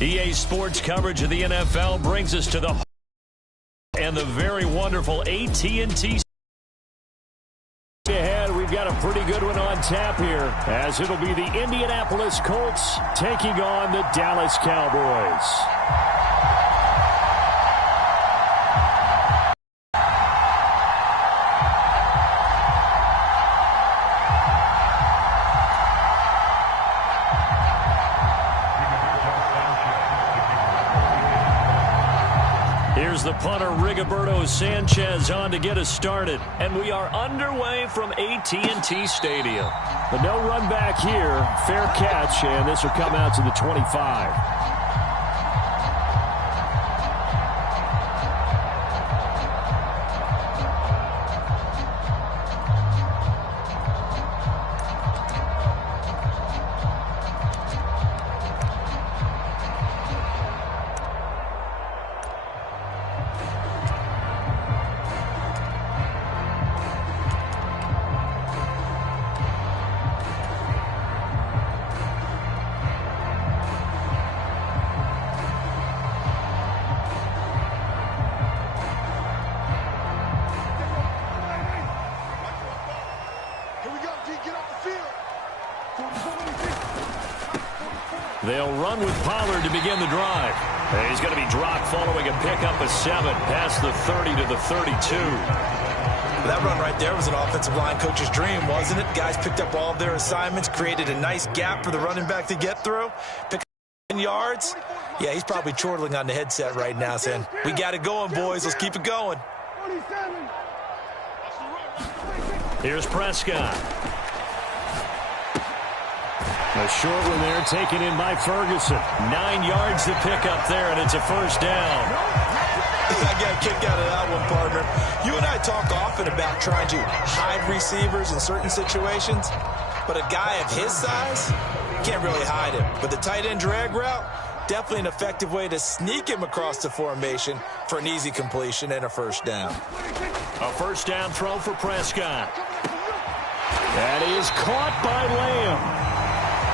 EA Sports coverage of the NFL brings us to the and the very wonderful AT&T. Ahead, we've got a pretty good one on tap here, as it'll be the Indianapolis Colts taking on the Dallas Cowboys. Here's the punter, Rigoberto Sanchez, on to get us started. And we are underway from AT&T Stadium. But no run back here. Fair catch, and this will come out to the 25. They'll run with Pollard to begin the drive. And he's going to be dropped following a pickup of 7 past the 30 to the 32. That run right there was an offensive line coach's dream, wasn't it? Guys picked up all of their assignments, created a nice gap for the running back to get through. Pick up 10 yards. Yeah, he's probably chortling on the headset right now saying, we got it going, boys. Let's keep it going. Here's Prescott. A short one there taken in by Ferguson. 9 yards to pick up there, and it's a first down. I got a kick out of that one, partner. You and I talk often about trying to hide receivers in certain situations, but a guy of his size, can't really hide him. But the tight end drag route, definitely an effective way to sneak him across the formation for an easy completion and a first down. A first down throw for Prescott. That is caught by Lamb.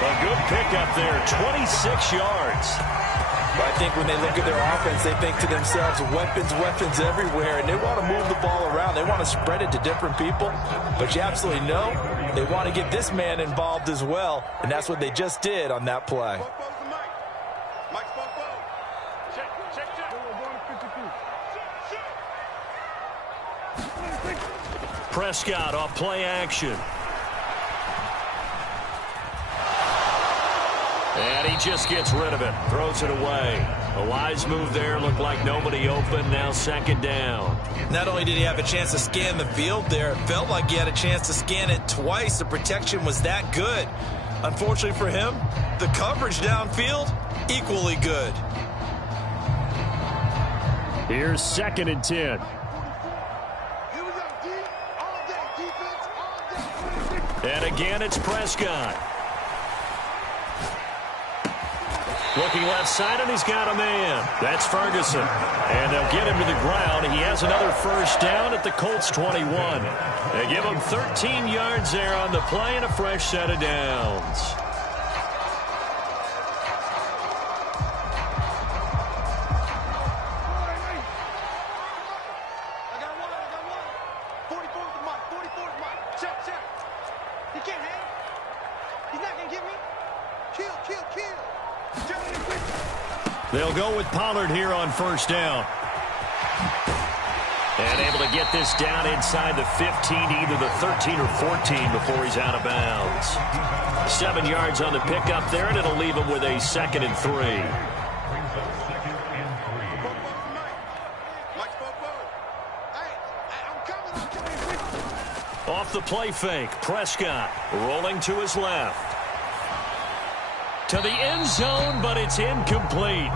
A good pickup there, 26 yards. But I think when they look at their offense, they think to themselves, weapons everywhere, and they want to move the ball around. They want to spread it to different people. But you absolutely know they want to get this man involved as well, and that's what they just did on that play. Prescott off play action. And he just gets rid of it. Throws it away. A wise move there. Looked like nobody open. Now second down. Not only did he have a chance to scan the field there, it felt like he had a chance to scan it twice. The protection was that good. Unfortunately for him, the coverage downfield, equally good. Here's 2nd and 10. And again, it's Prescott. Looking left side, and he's got a man. That's Ferguson. And they'll get him to the ground. He has another first down at the Colts 21. They give him 13 yards there on the play and a fresh set of downs. They'll go with Pollard here on first down. And able to get this down inside the 15, either the 13 or 14 before he's out of bounds. 7 yards on the pickup there, and it'll leave him with a 2nd and 3. Off the play fake, Prescott rolling to his left. To the end zone, but it's incomplete.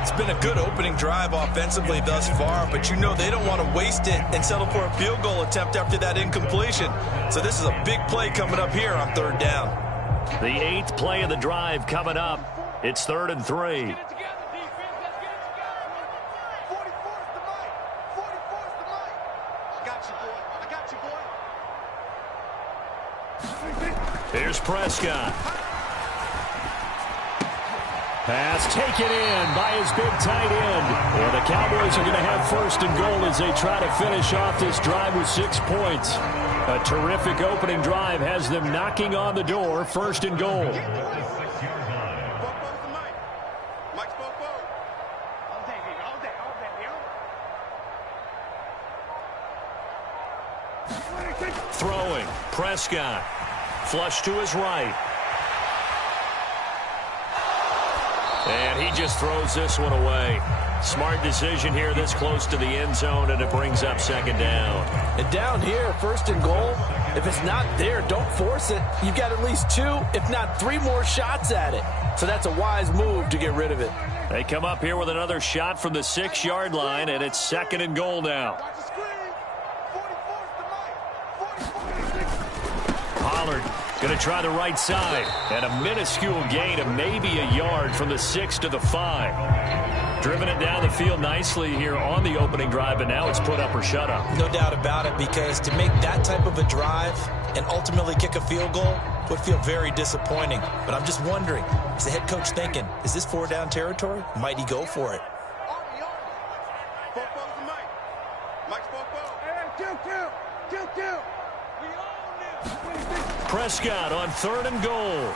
It's been a good opening drive offensively thus far, but you know they don't want to waste it and settle for a field goal attempt after that incompletion. So this is a big play coming up here on 3rd down. The 8th play of the drive coming up. It's 3rd and 3. Here's Prescott. Pass taken in by his big tight end. And the Cowboys are going to have first and goal as they try to finish off this drive with 6 points. A terrific opening drive has them knocking on the door. First and goal. Throwing. Prescott. Flush to his right. And he just throws this one away. Smart decision here this close to the end zone, and it brings up second down. And down here, first and goal, if it's not there, don't force it. You've got at least 2, if not 3 more shots at it. So that's a wise move to get rid of it. They come up here with another shot from the 6-yard line, and it's second and goal now. Pollard going to try the right side. And a minuscule gain of maybe a yard from the 6 to the 5. Driven it down the field nicely here on the opening drive, but now it's put up or shut up. No doubt about it, because to make that type of a drive and ultimately kick a field goal would feel very disappointing. But I'm just wondering, is the head coach thinking, is this 4-down territory? Might he go for it? Prescott on third and goal.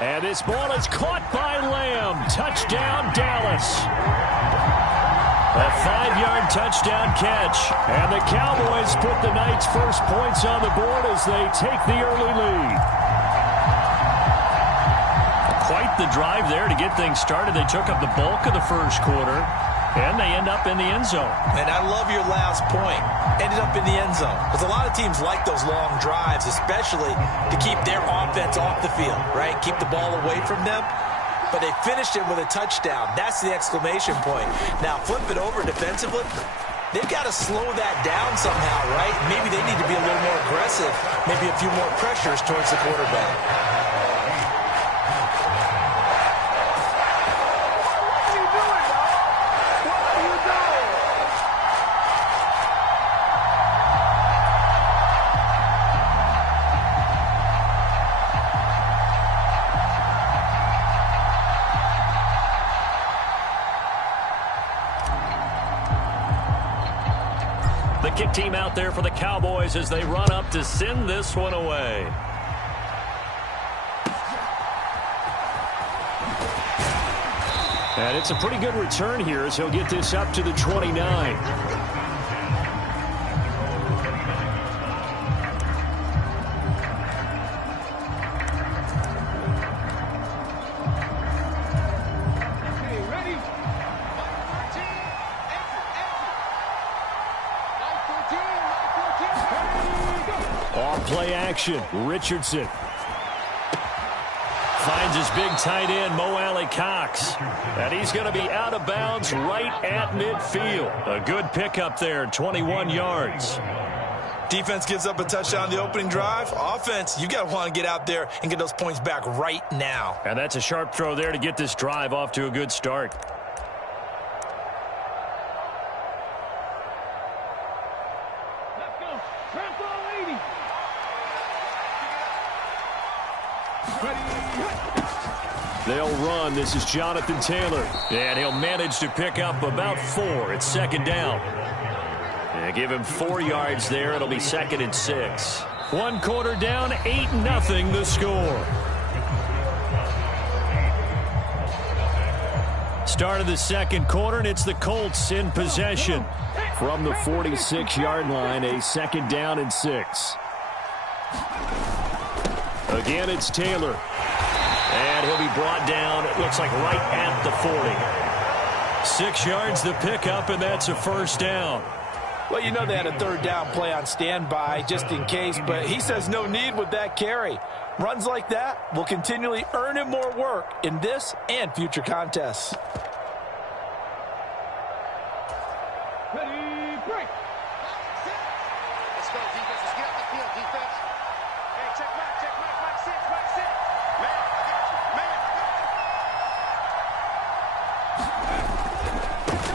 And this ball is caught by Lamb. Touchdown, Dallas. A 5-yard touchdown catch. And the Cowboys put the night's first points on the board as they take the early lead. Quite the drive there to get things started. They took up the bulk of the first quarter, and they end up in the end zone. And I love your last point. Ended up in the end zone. Because a lot of teams like those long drives, especially to keep their offense off the field, right? Keep the ball away from them. But they finished it with a touchdown. That's the exclamation point. Now, flip it over defensively. They've got to slow that down somehow, right? Maybe they need to be a little more aggressive. Maybe a few more pressures towards the quarterback. Kick team out there for the Cowboys as they run up to send this one away. And it's a pretty good return here as he'll get this up to the 29. Play action. Richardson finds his big tight end, Mo Alley-Cox. And he's going to be out of bounds right at midfield. A good pickup there, 21 yards. Defense gives up a touchdown on the opening drive. Offense, you got to want to get out there and get those points back right now. And that's a sharp throw there to get this drive off to a good start. They'll run. This is Jonathan Taylor. And he'll manage to pick up about 4. It's second down. And give him 4 yards there. It'll be second and 6. 1 quarter down, 8-0 the score. Start of the second quarter, and it's the Colts in possession. From the 46-yard line, a second down and 6. Again, it's Taylor. And he'll be brought down, it looks like right at the 40. 6 yards the pickup, and that's a first down. Well, you know they had a third down play on standby just in case, but he says no need with that carry. Runs like that will continually earn him more work in this and future contests. Ready, break. Let's go, defense. Let's get up the field, defense. Hey, check Mike, sit. Man, I got you, man.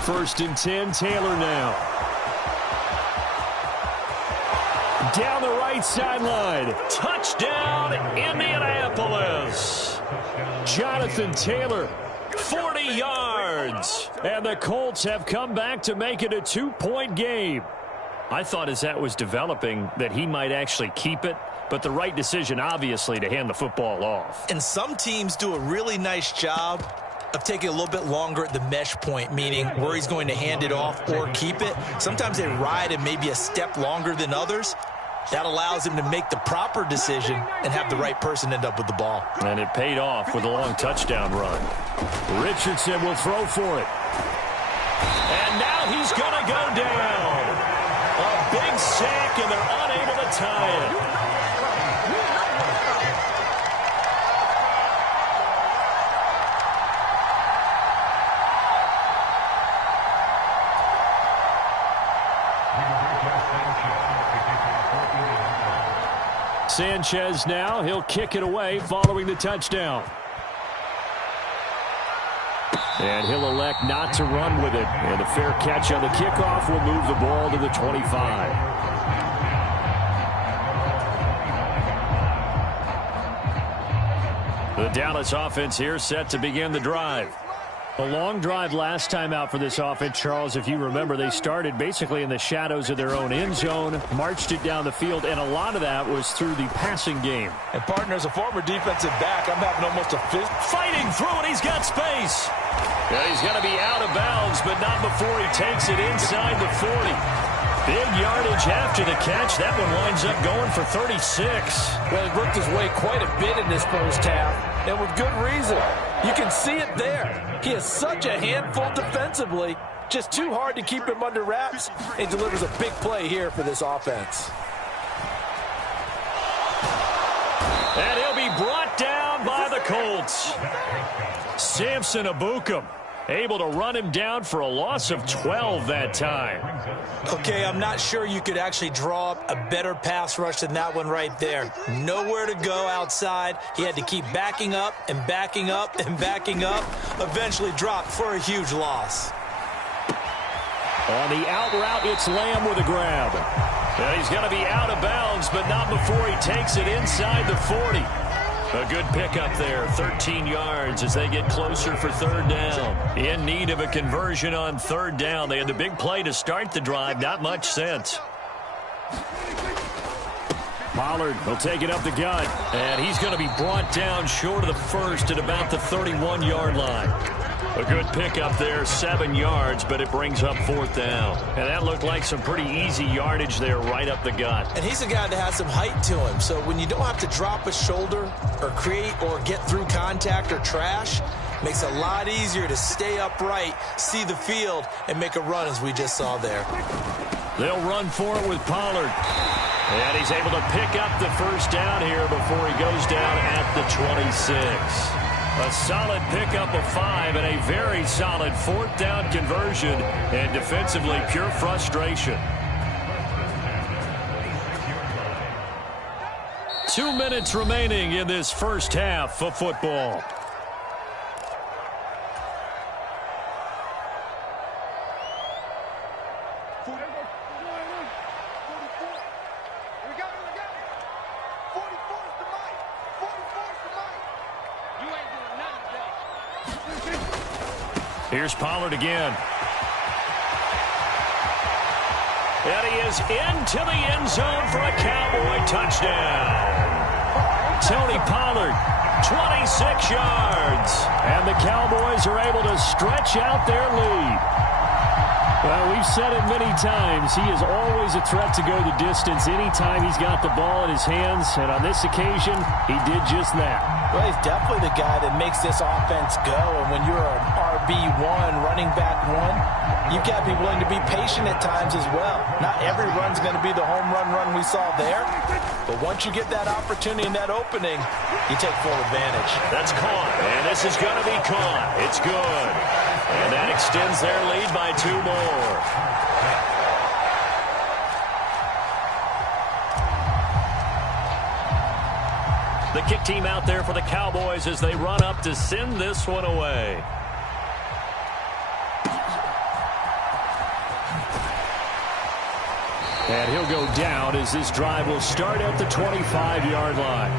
First and 10, Taylor now. Down the right sideline. Touchdown, Indianapolis. Jonathan Taylor. 40 yards. And the Colts have come back to make it a 2-point game. I thought as that was developing that he might actually keep it, but the right decision, obviously, to hand the football off. And some teams do a really nice job of taking a little bit longer at the mesh point, meaning where he's going to hand it off or keep it. Sometimes they ride it maybe a step longer than others. That allows him to make the proper decision and have the right person end up with the ball. And it paid off with a long touchdown run. Richardson will throw for it. And now he's going to go down. A big sack, and they're unable to tie it. Sanchez now, he'll kick it away following the touchdown. And he'll elect not to run with it. And a fair catch on the kickoff will move the ball to the 25. The Dallas offense here set to begin the drive. A long drive last time out for this offense, Charles. If you remember, they started basically in the shadows of their own end zone, marched it down the field, and a lot of that was through the passing game. And, partner, as a former defensive back, I'm having almost a fist. Fighting through it, he's got space. Yeah, he's going to be out of bounds, but not before he takes it inside the 40. Big yardage after the catch. That one winds up going for 36. Well, he worked his way quite a bit in this first half, and with good reason. You can see it there. He is such a handful defensively. Just too hard to keep him under wraps. He delivers a big play here for this offense. And he'll be brought down by the Colts. Samson Abukum able to run him down for a loss of 12 that time. Okay, I'm not sure you could actually draw up a better pass rush than that one right there. Nowhere to go outside. He had to keep backing up and backing up and backing up. Eventually dropped for a huge loss. On the out route, it's Lamb with a grab. And he's going to be out of bounds, but not before he takes it inside the 40. A good pickup there, 13 yards as they get closer for third down. In need of a conversion on third down. They had the big play to start the drive, not much sense. Pollard will take it up the gut, and he's going to be brought down short of the first at about the 31-yard line. A good pickup there, 7 yards, but it brings up fourth down. And that looked like some pretty easy yardage there right up the gut. And he's a guy that has some height to him, so when you don't have to drop a shoulder or create or get through contact or trash, makes it a lot easier to stay upright, see the field, and make a run as we just saw there. They'll run for it with Pollard. And he's able to pick up the first down here before he goes down at the 26. A solid pickup of 5 and a very solid fourth down conversion, and defensively pure frustration. 2 minutes remaining in this first half of football. Here's Pollard again. And he is into the end zone for a Cowboy touchdown. Tony Pollard, 26 yards. And the Cowboys are able to stretch out their lead. Well, we've said it many times. He is always a threat to go the distance anytime he's got the ball in his hands. And on this occasion, he did just that. Well, he's definitely the guy that makes this offense go. And when you're an RB1, running back one, you've got to be willing to be patient at times as well. Not every run's going to be the home run we saw there. But once you get that opportunity and that opening, you take full advantage. That's caught. And this is going to be caught. It's good. And that extends their lead by 2 more. The kick team out there for the Cowboys as they run up to send this one away. And he'll go down as this drive will start at the 25-yard line.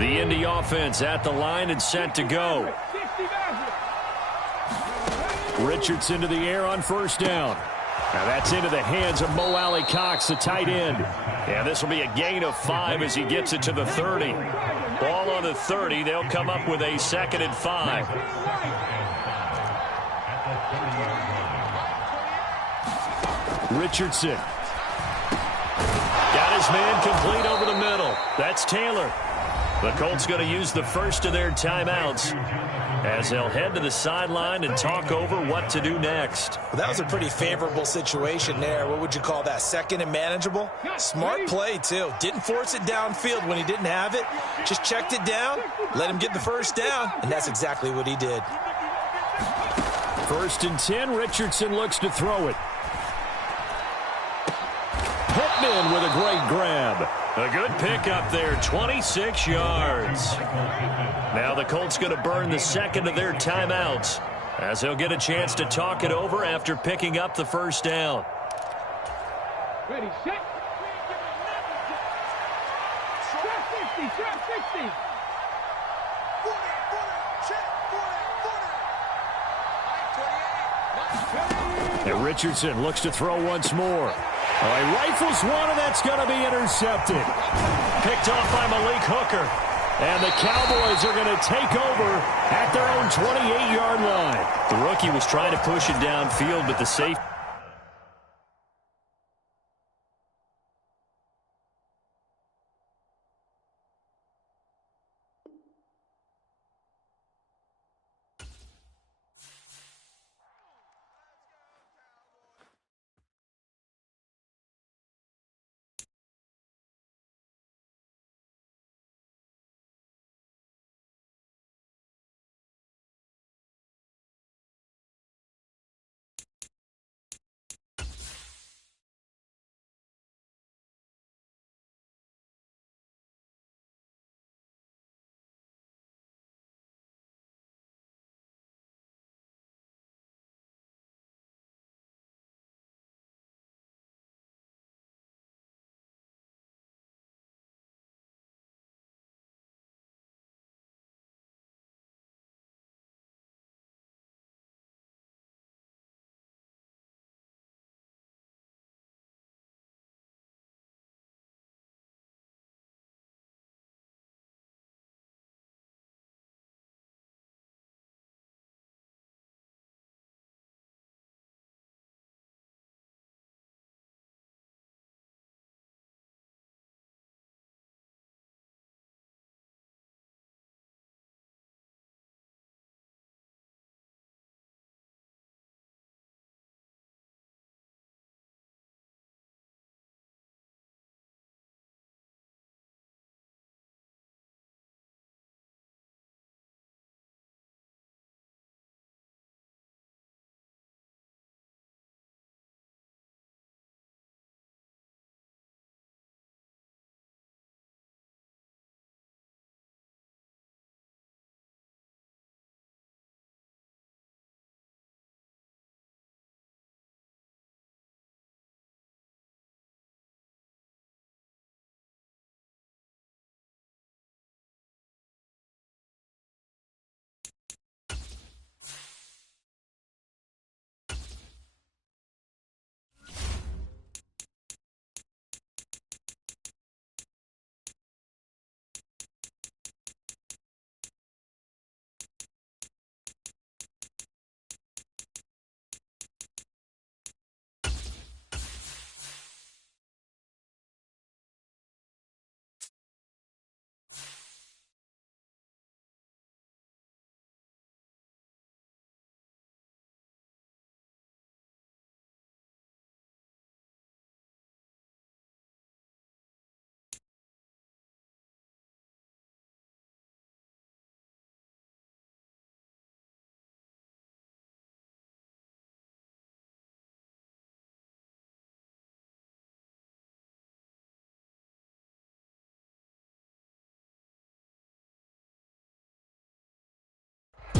The Indy offense at the line and set to go. Richardson to the air on first down. Now that's into the hands of Mo Alley Cox, the tight end. And this will be a gain of 5 as he gets it to the 30. Ball on the 30. They'll come up with a 2nd and 5. Richardson. Got his man complete over the middle. That's Taylor. The Colts going to use the first of their timeouts as they'll head to the sideline and talk over what to do next. Well, that was a pretty favorable situation there. What would you call that? 2nd and manageable? Smart play, too. Didn't force it downfield when he didn't have it. Just checked it down, let him get the first down, and that's exactly what he did. 1st and 10. Richardson looks to throw it. Pittman with a great grab. A good pickup there, 26 yards. Now the Colts going to burn the 2nd of their timeouts as they'll get a chance to talk it over after picking up the first down. Ready, set. Trap 60, trap 60. And Richardson looks to throw once more. He rifles one, and that's going to be intercepted. Picked off by Malik Hooker. And the Cowboys are going to take over at their own 28-yard line. The rookie was trying to push it downfield, but the safety.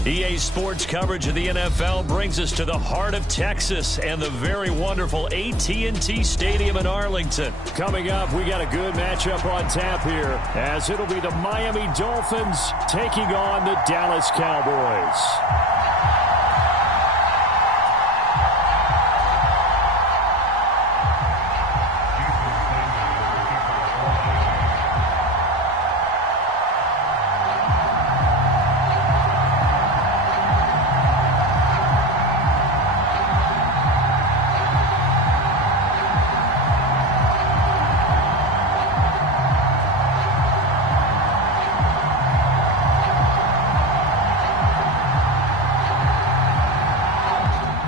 EA Sports coverage of the NFL brings us to the heart of Texas and the very wonderful AT&T Stadium in Arlington. Coming up, we got a good matchup on tap here, as it'll be the Miami Dolphins taking on the Dallas Cowboys.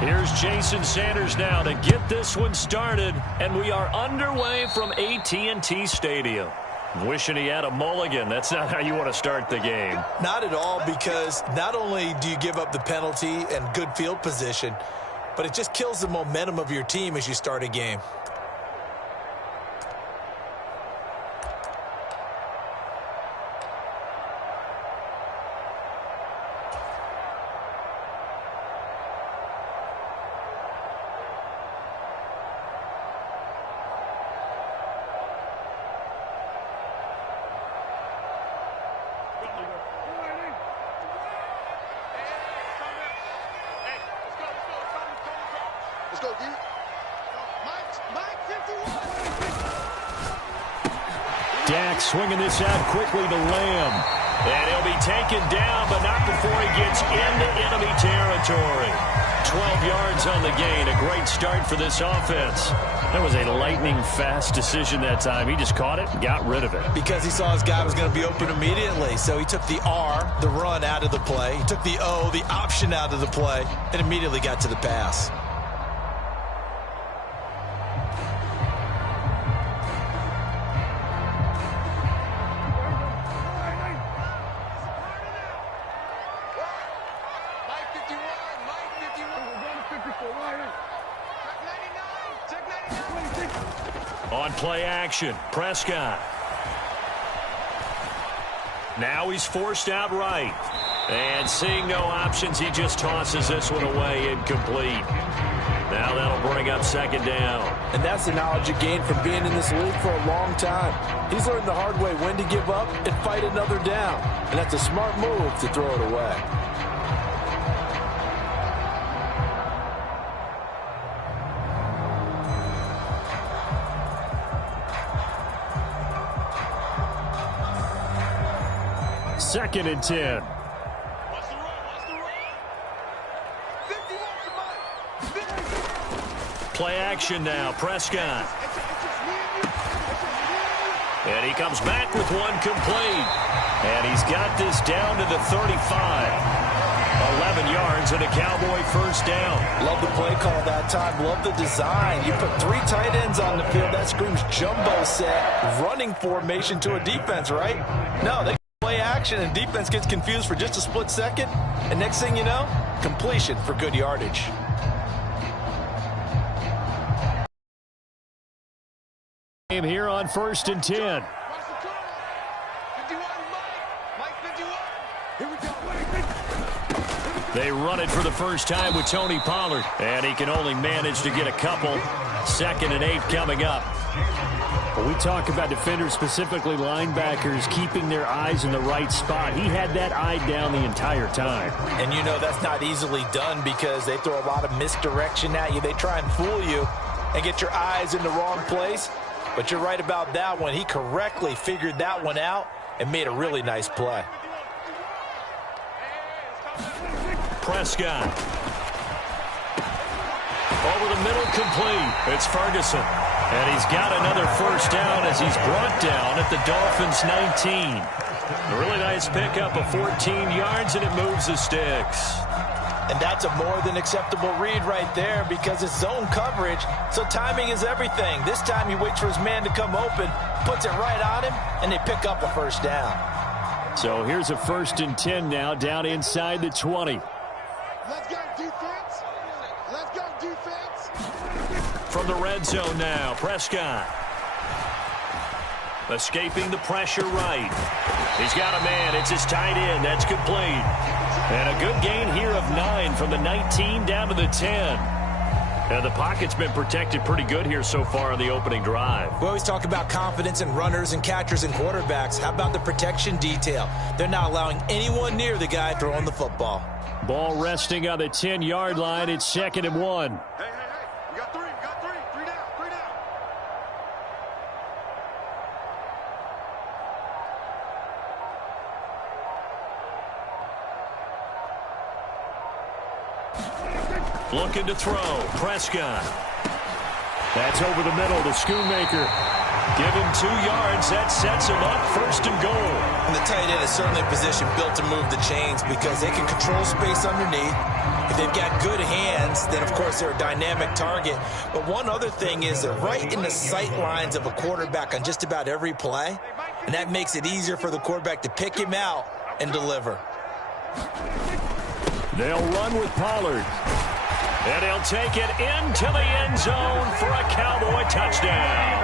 Here's Jason Sanders now to get this one started, and we are underway from AT&T Stadium. Wishing he had a mulligan. That's not how you want to start the game. Not at all, because not only do you give up the penalty and good field position, but it just kills the momentum of your team as you start a game. Let's go, D. Mike 51. Dak swinging this out quickly to Lamb. And he'll be taken down, but not before he gets into enemy territory. 12 yards on the gain. A great start for this offense. That was a lightning-fast decision that time. He just caught it and got rid of it. Because he saw his guy was going to be open immediately. So he took the R, the run, out of the play. He took the O, the option, out of the play, and immediately got to the pass. On play action, Prescott. Now he's forced out right. And seeing no options, he just tosses this one away, incomplete. Now that'll bring up second down. And that's the knowledge you gain from being in this league for a long time. He's learned the hard way when to give up and fight another down. And that's a smart move to throw it away. Second and 10. Watch the run. 51. Play action now, Prescott. And he comes back with one complete. And he's got this down to the 35. 11 yards and a Cowboy first down. Love the play call that time. Love the design. You put 3 tight ends on the field. That screams jumbo set, running formation to a defense, right? No, they play action, and defense gets confused for just a split second. And next thing you know, completion for good yardage. Here on 1st and 10. They run it for the first time with Tony Pollard. And he can only manage to get a couple. 2nd and 8 coming up. When we talk about defenders, specifically linebackers, keeping their eyes in the right spot, he had that eye down the entire time. And you know that's not easily done because they throw a lot of misdirection at you. They try and fool you and get your eyes in the wrong place. But you're right about that one. He correctly figured that one out and made a really nice play. Prescott. Over the middle, complete. It's Ferguson. And he's got another first down as he's brought down at the Dolphins' 19. A really nice pickup of 14 yards, and it moves the sticks. And that's a more than acceptable read right there because it's zone coverage, so timing is everything. This time he waits for his man to come open, puts it right on him, and they pick up a first down. So here's a 1st and 10 now, down inside the 20. Let's go, defense. Let's go, defense. From the red zone now, Prescott. Escaping the pressure right. He's got a man. It's his tight end. That's complete. And a good gain here of 9 from the 19 down to the 10. And the pocket's been protected pretty good here so far on the opening drive. We always talk about confidence in runners and catchers and quarterbacks. How about the protection detail? They're not allowing anyone near the guy throwing the football. Ball resting on the 10-yard line. It's 2nd and 1. Hey. We got three. Three down. Looking to throw. Prescott. That's over the middle to Schoonmaker. Give him 2 yards. That sets him up 1st and goal. And the tight end is certainly a position built to move the chains because they can control space underneath. If they've got good hands, then, of course, they're a dynamic target. But one other thing is they're right in the sight lines of a quarterback on just about every play, and that makes it easier for the quarterback to pick him out and deliver. They'll run with Pollard. And he'll take it into the end zone for a Cowboy touchdown.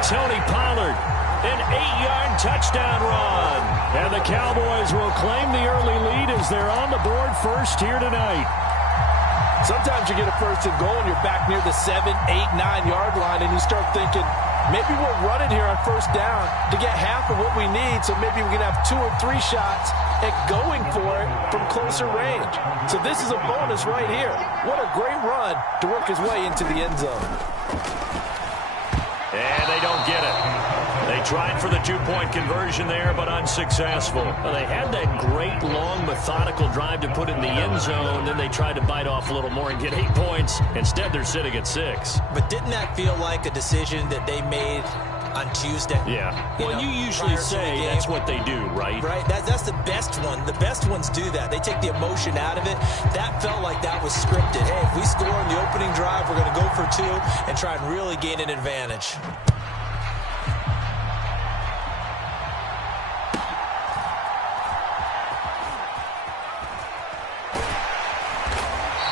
Tony Pollard, an 8-yard touchdown run. And the Cowboys will claim the early lead as they're on the board first here tonight. Sometimes you get a 1st and goal and you're back near the 7, 8, 9-yard line, and you start thinking, maybe we'll run it here on 1st down to get half of what we need, so maybe we can have 2 or 3 shots at going for it from closer range. So this is a bonus right here. What a great run to work his way into the end zone. And they don't get it. They tried for the 2-point conversion there, but unsuccessful. Well, they had that great, long, methodical drive to put in the end zone. Then they tried to bite off a little more and get 8 points. Instead, they're sitting at 6. But didn't that feel like a decision that they made on Tuesday? Yeah. Well, you usually say that's what they do, right? Right. That's the best one. The best ones do that. They take the emotion out of it. That felt like that was scripted. Hey, if we score in the opening drive, we're going to go for 2 and try and really gain an advantage.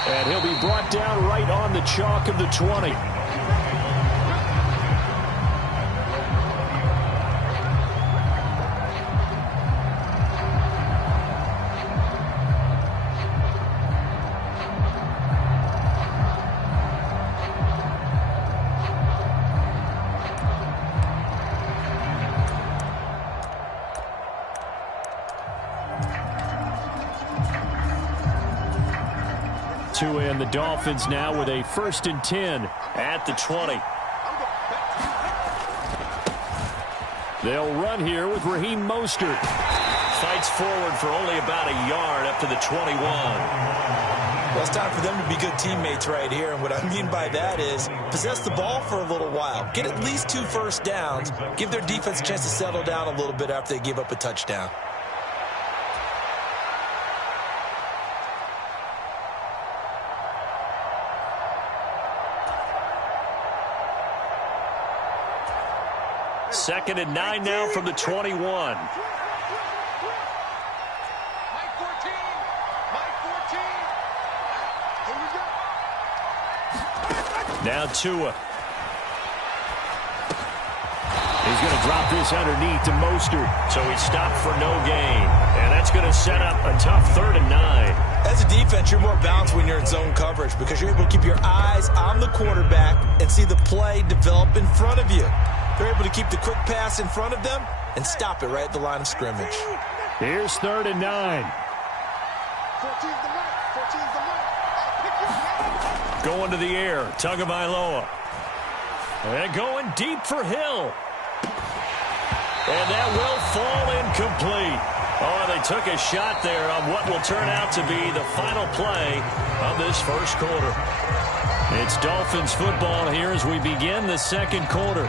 And he'll be brought down right on the chalk of the 20. And the Dolphins now with a 1st and 10 at the 20. They'll run here with Raheem Mostert. Fights forward for only about a yard up to the 21. Well, it's time for them to be good teammates right here. And what I mean by that is possess the ball for a little while. Get at least 2 first downs. Give their defense a chance to settle down a little bit after they give up a touchdown. Second and 9 now from the 21. Mike 14. Here we go. Now Tua. He's going to drop this underneath to Mostert. So he stopped for no gain. And that's going to set up a tough 3rd and 9. As a defense, you're more balanced when you're in zone coverage because you're able to keep your eyes on the quarterback and see the play develop in front of you. They're able to keep the quick pass in front of them and stop it right at the line of scrimmage. Here's 3rd and 9. 14's the mark. 14's the mark. Pick your man. Going to the air. Tagovailoa. And going deep for Hill. And that will fall incomplete. Oh, they took a shot there on what will turn out to be the final play of this 1st quarter. It's Dolphins football here as we begin the 2nd quarter,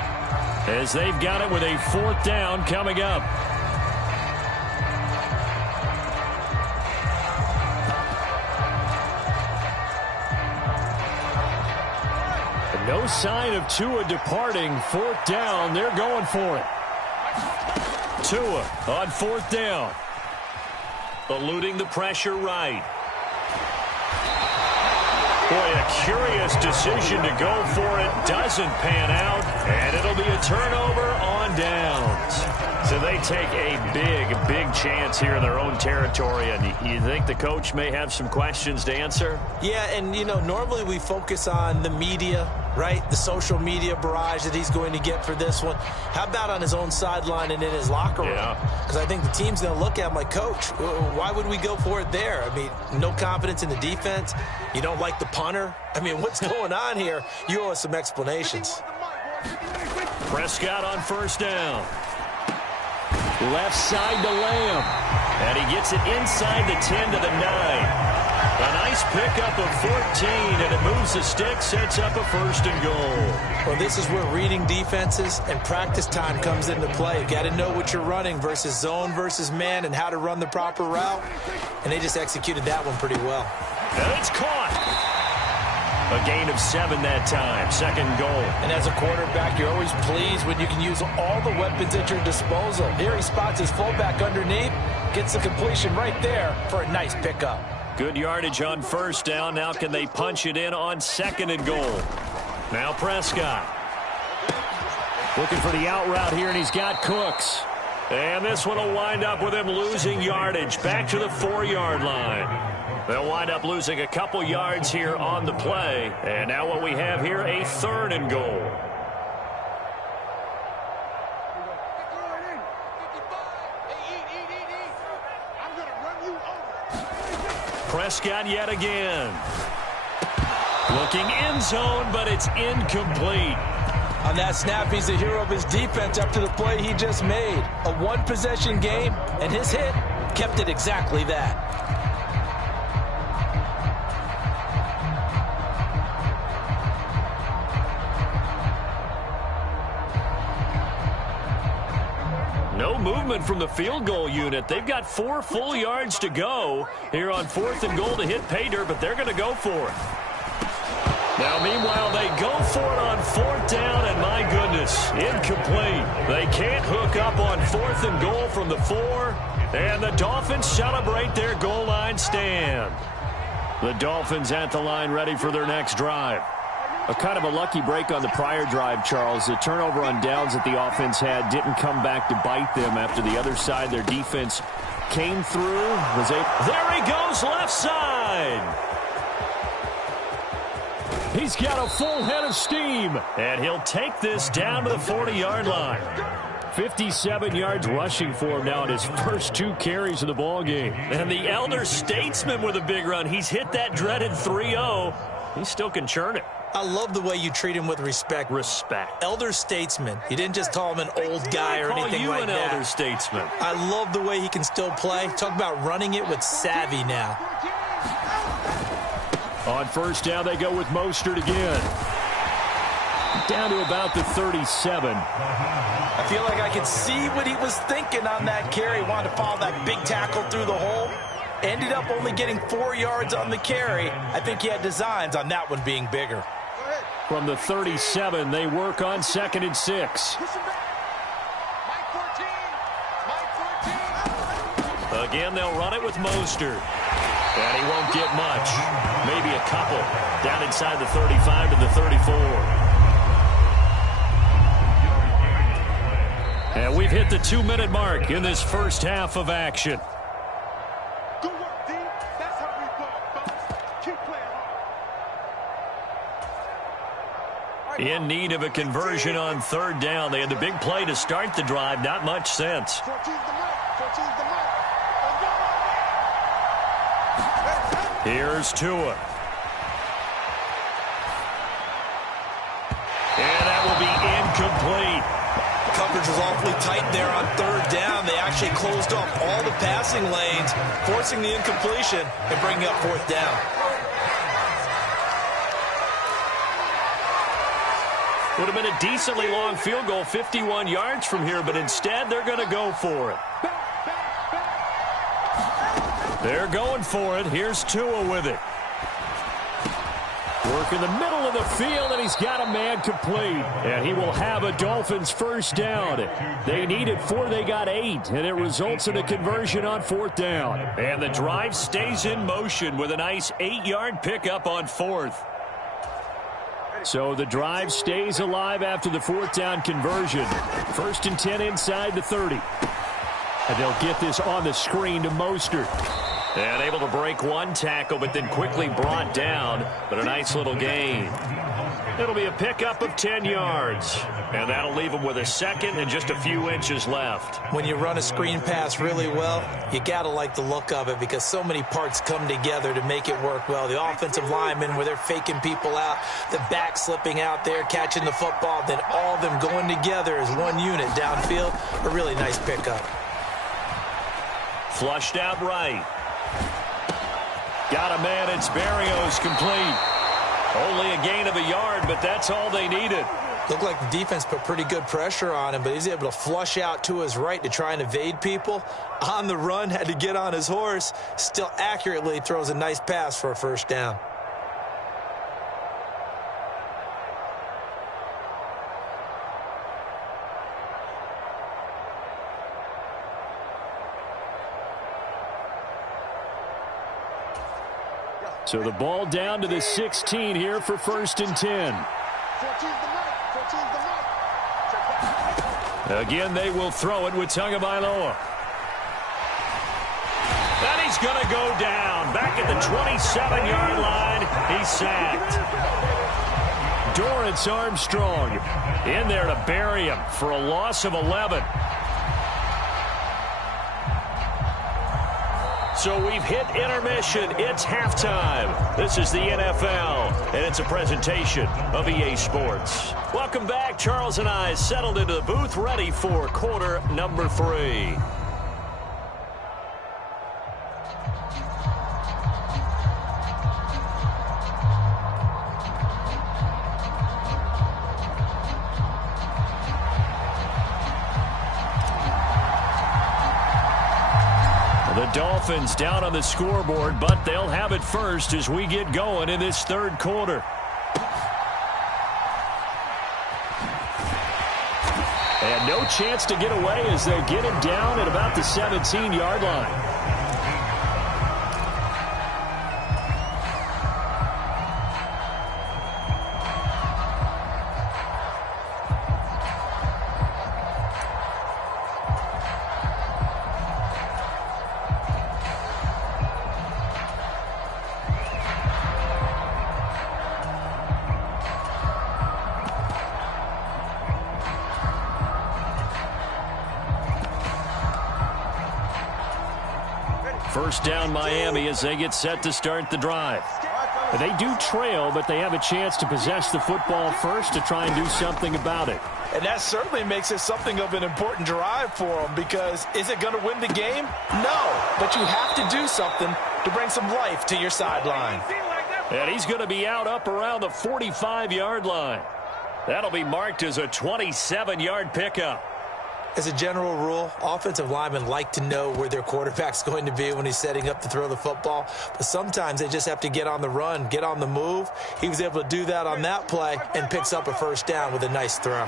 as they've got it with a 4th down coming up. No sign of Tua departing. 4th down. They're going for it. Tua on 4th down. Eluding the pressure right. Boy, a curious decision to go for it. Doesn't pan out, and it'll be a turnover on downs. So they take a big chance here in their own territory, and you think the coach may have some questions to answer? Yeah, and, normally we focus on the media, right? The social media barrage that he's going to get for this one. How about on his own sideline and in his locker room? Because I think the team's going to look at him like, Coach, why would we go for it there? I mean, no confidence in the defense. You don't like the punter. I mean, what's going on here? You owe us some explanations. Prescott on first down. Left side to Lamb. And he gets it inside the 10 to the 9. A nice pickup of 14, and it moves the stick, sets up a first and goal. Well, this is where reading defenses and practice time comes into play. You've got to know what you're running versus zone versus man and how to run the proper route. And they just executed that one pretty well. And it's caught. A gain of 7 that time, second goal. And as a quarterback, you're always pleased when you can use all the weapons at your disposal. Here he spots his fullback underneath, gets the completion right there for a nice pickup. Good yardage on first down. Now can they punch it in on second and goal? Now Prescott. Looking for the out route here, and he's got Cooks. And this one will wind up with him losing yardage back to the 4-yard line. They'll wind up losing a couple yards here on the play. And now what we have here, a third and goal. Prescott yet again. Looking end zone, but it's incomplete. On that snap, he's the hero of his defense after the play he just made. A one-possession game, and his hit kept it exactly that. No movement from the field goal unit. They've got 4 full yards to go here on 4th and goal to hit pay dirt, but they're going to go for it. Now, meanwhile, they go for it on 4th down, and my goodness, incomplete. They can't hook up on 4th and goal from the 4, and the Dolphins celebrate their goal line stand. The Dolphins at the line ready for their next drive. A kind of a lucky break on the prior drive, Charles. The turnover on downs that the offense had didn't come back to bite them after the other side. Their defense came through. There he goes, left side. He's got a full head of steam. And he'll take this down to the 40-yard line. 57 yards rushing for him now in his first 2 carries of the ballgame. And the elder statesman with a big run. He's hit that dreaded 3-0. He still can churn it. I love the way you treat him with respect. Respect. Elder statesman. You didn't just call him an old guy or anything like that. Call you an elder statesman. I love the way he can still play. Talk about running it with savvy now. On first down, they go with Mostert again. Down to about the 37. I feel like I could see what he was thinking on that carry. Wanted to follow that big tackle through the hole. Ended up only getting 4 yards on the carry. I think he had designs on that one being bigger. From the 37, they work on 2nd and 6. Again, they'll run it with Mostert. And he won't get much. Maybe a couple. Down inside the 35 to the 34. And we've hit the 2-minute mark in this first half of action. Good work, D. That's how we play, fellas. Keep playing hard. In need of a conversion on 3rd down. They had the big play to start the drive. Not much sense. 14's the mark. 14's the mark. Here's Tua. And that will be incomplete. Coverage was awfully tight there on 3rd down. They actually closed off all the passing lanes, forcing the incompletion and bringing up 4th down. Would have been a decently long field goal, 51 yards from here, but instead they're going to go for it. They're going for it. Here's Tua with it. Work in the middle of the field, and he's got a man complete. And he will have a Dolphins first down. They needed 4, they got 8, and it results in a conversion on 4th down. And the drive stays in motion with a nice 8-yard pickup on 4th. So the drive stays alive after the 4th down conversion. 1st and 10 inside the 30. And they'll get this on the screen to Mostert. And able to break one tackle, but then quickly brought down. But a nice little gain. It'll be a pickup of 10 yards. And that'll leave him with a second and just a few inches left. When you run a screen pass really well, you got to like the look of it because so many parts come together to make it work well. The offensive linemen, where they're faking people out, the back slipping out there, catching the football, then all of them going together as one unit downfield. A really nice pickup. Flushed out right. Got a man, it's Berrios, complete. Only a gain of a yard, but that's all they needed. Looked like the defense put pretty good pressure on him, but he's able to flush out to his right to try and evade people. On the run, had to get on his horse. Still accurately throws a nice pass for a first down. So the ball down to the 16 here for 1st and 10. 14's the mark. 14's the mark. Again, they will throw it with Tagovailoa. And he's going to go down. Back at the 27-yard line. He's sacked. Dorrance Armstrong in there to bury him for a loss of 11. So we've hit intermission. It's halftime. This is the NFL, and it's a presentation of EA Sports. Welcome back. Charles and I settled into the booth, ready for quarter number 3. The Dolphins down on the scoreboard, but they'll have it first as we get going in this 3rd quarter. And no chance to get away as they get him down at about the 17-yard line. First down Miami as they get set to start the drive. They do trail, but they have a chance to possess the football first to try and do something about it. And that certainly makes it something of an important drive for them because is it going to win the game? No, but you have to do something to bring some life to your sideline. And he's going to be out up around the 45-yard line. That'll be marked as a 27-yard pickup. As a general rule, offensive linemen like to know where their quarterback's going to be when he's setting up to throw the football. But sometimes they just have to get on the run, get on the move. He was able to do that on that play and picks up a first down with a nice throw.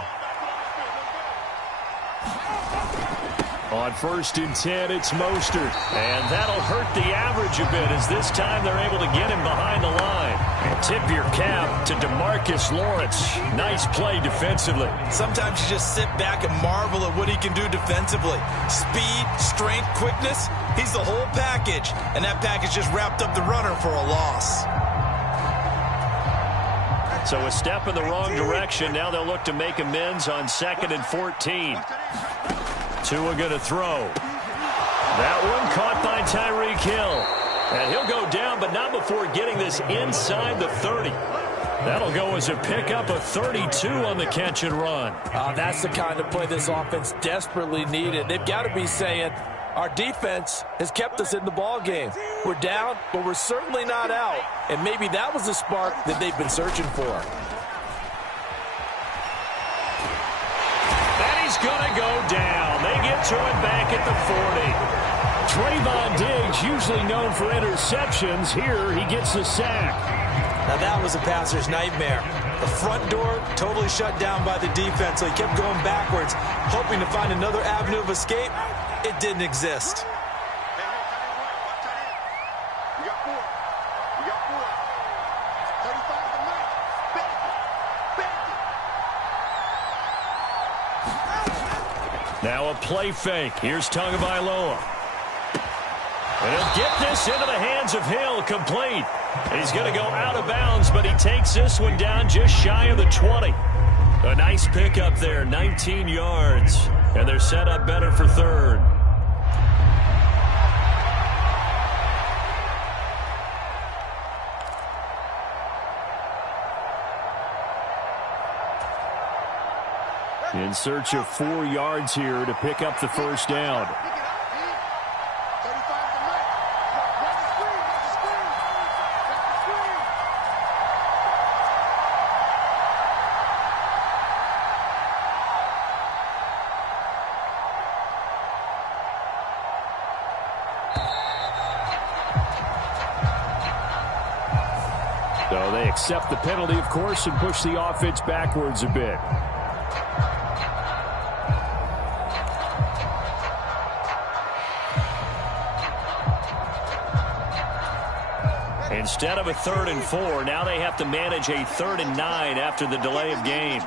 On 1st and 10, it's Mostert. And that'll hurt the average a bit as this time they're able to get him behind the line. And tip your cap to DeMarcus Lawrence. Nice play defensively. Sometimes you just sit back and marvel at what he can do defensively. Speed, strength, quickness, he's the whole package. And that package just wrapped up the runner for a loss. So a step in the wrong direction. Now they'll look to make amends on 2nd and 14. Tua going to throw. That one caught by Tyreek Hill. And he'll go down, but not before getting this inside the 30. That'll go as a pickup of 32 on the catch and run. That's the kind of play this offense desperately needed. They've got to be saying, our defense has kept us in the ball game. We're down, but we're certainly not out. And maybe that was the spark that they've been searching for. And he's going to go down. They get to it back at the 40. Trayvon Diggs, usually known for interceptions. Here he gets the sack. Now that was a passer's nightmare. The front door totally shut down by the defense, so he kept going backwards, hoping to find another avenue of escape. It didn't exist. Now a play fake. Here's Tagovailoa. And he'll get this into the hands of Hill, complete. He's going to go out of bounds, but he takes this one down just shy of the 20. A nice pickup there, 19 yards. And they're set up better for third. In search of 4 yards here to pick up the first down. So they accept the penalty, of course, and push the offense backwards a bit. Instead of a 3rd and 4, now they have to manage a 3rd and 9 after the delay of game.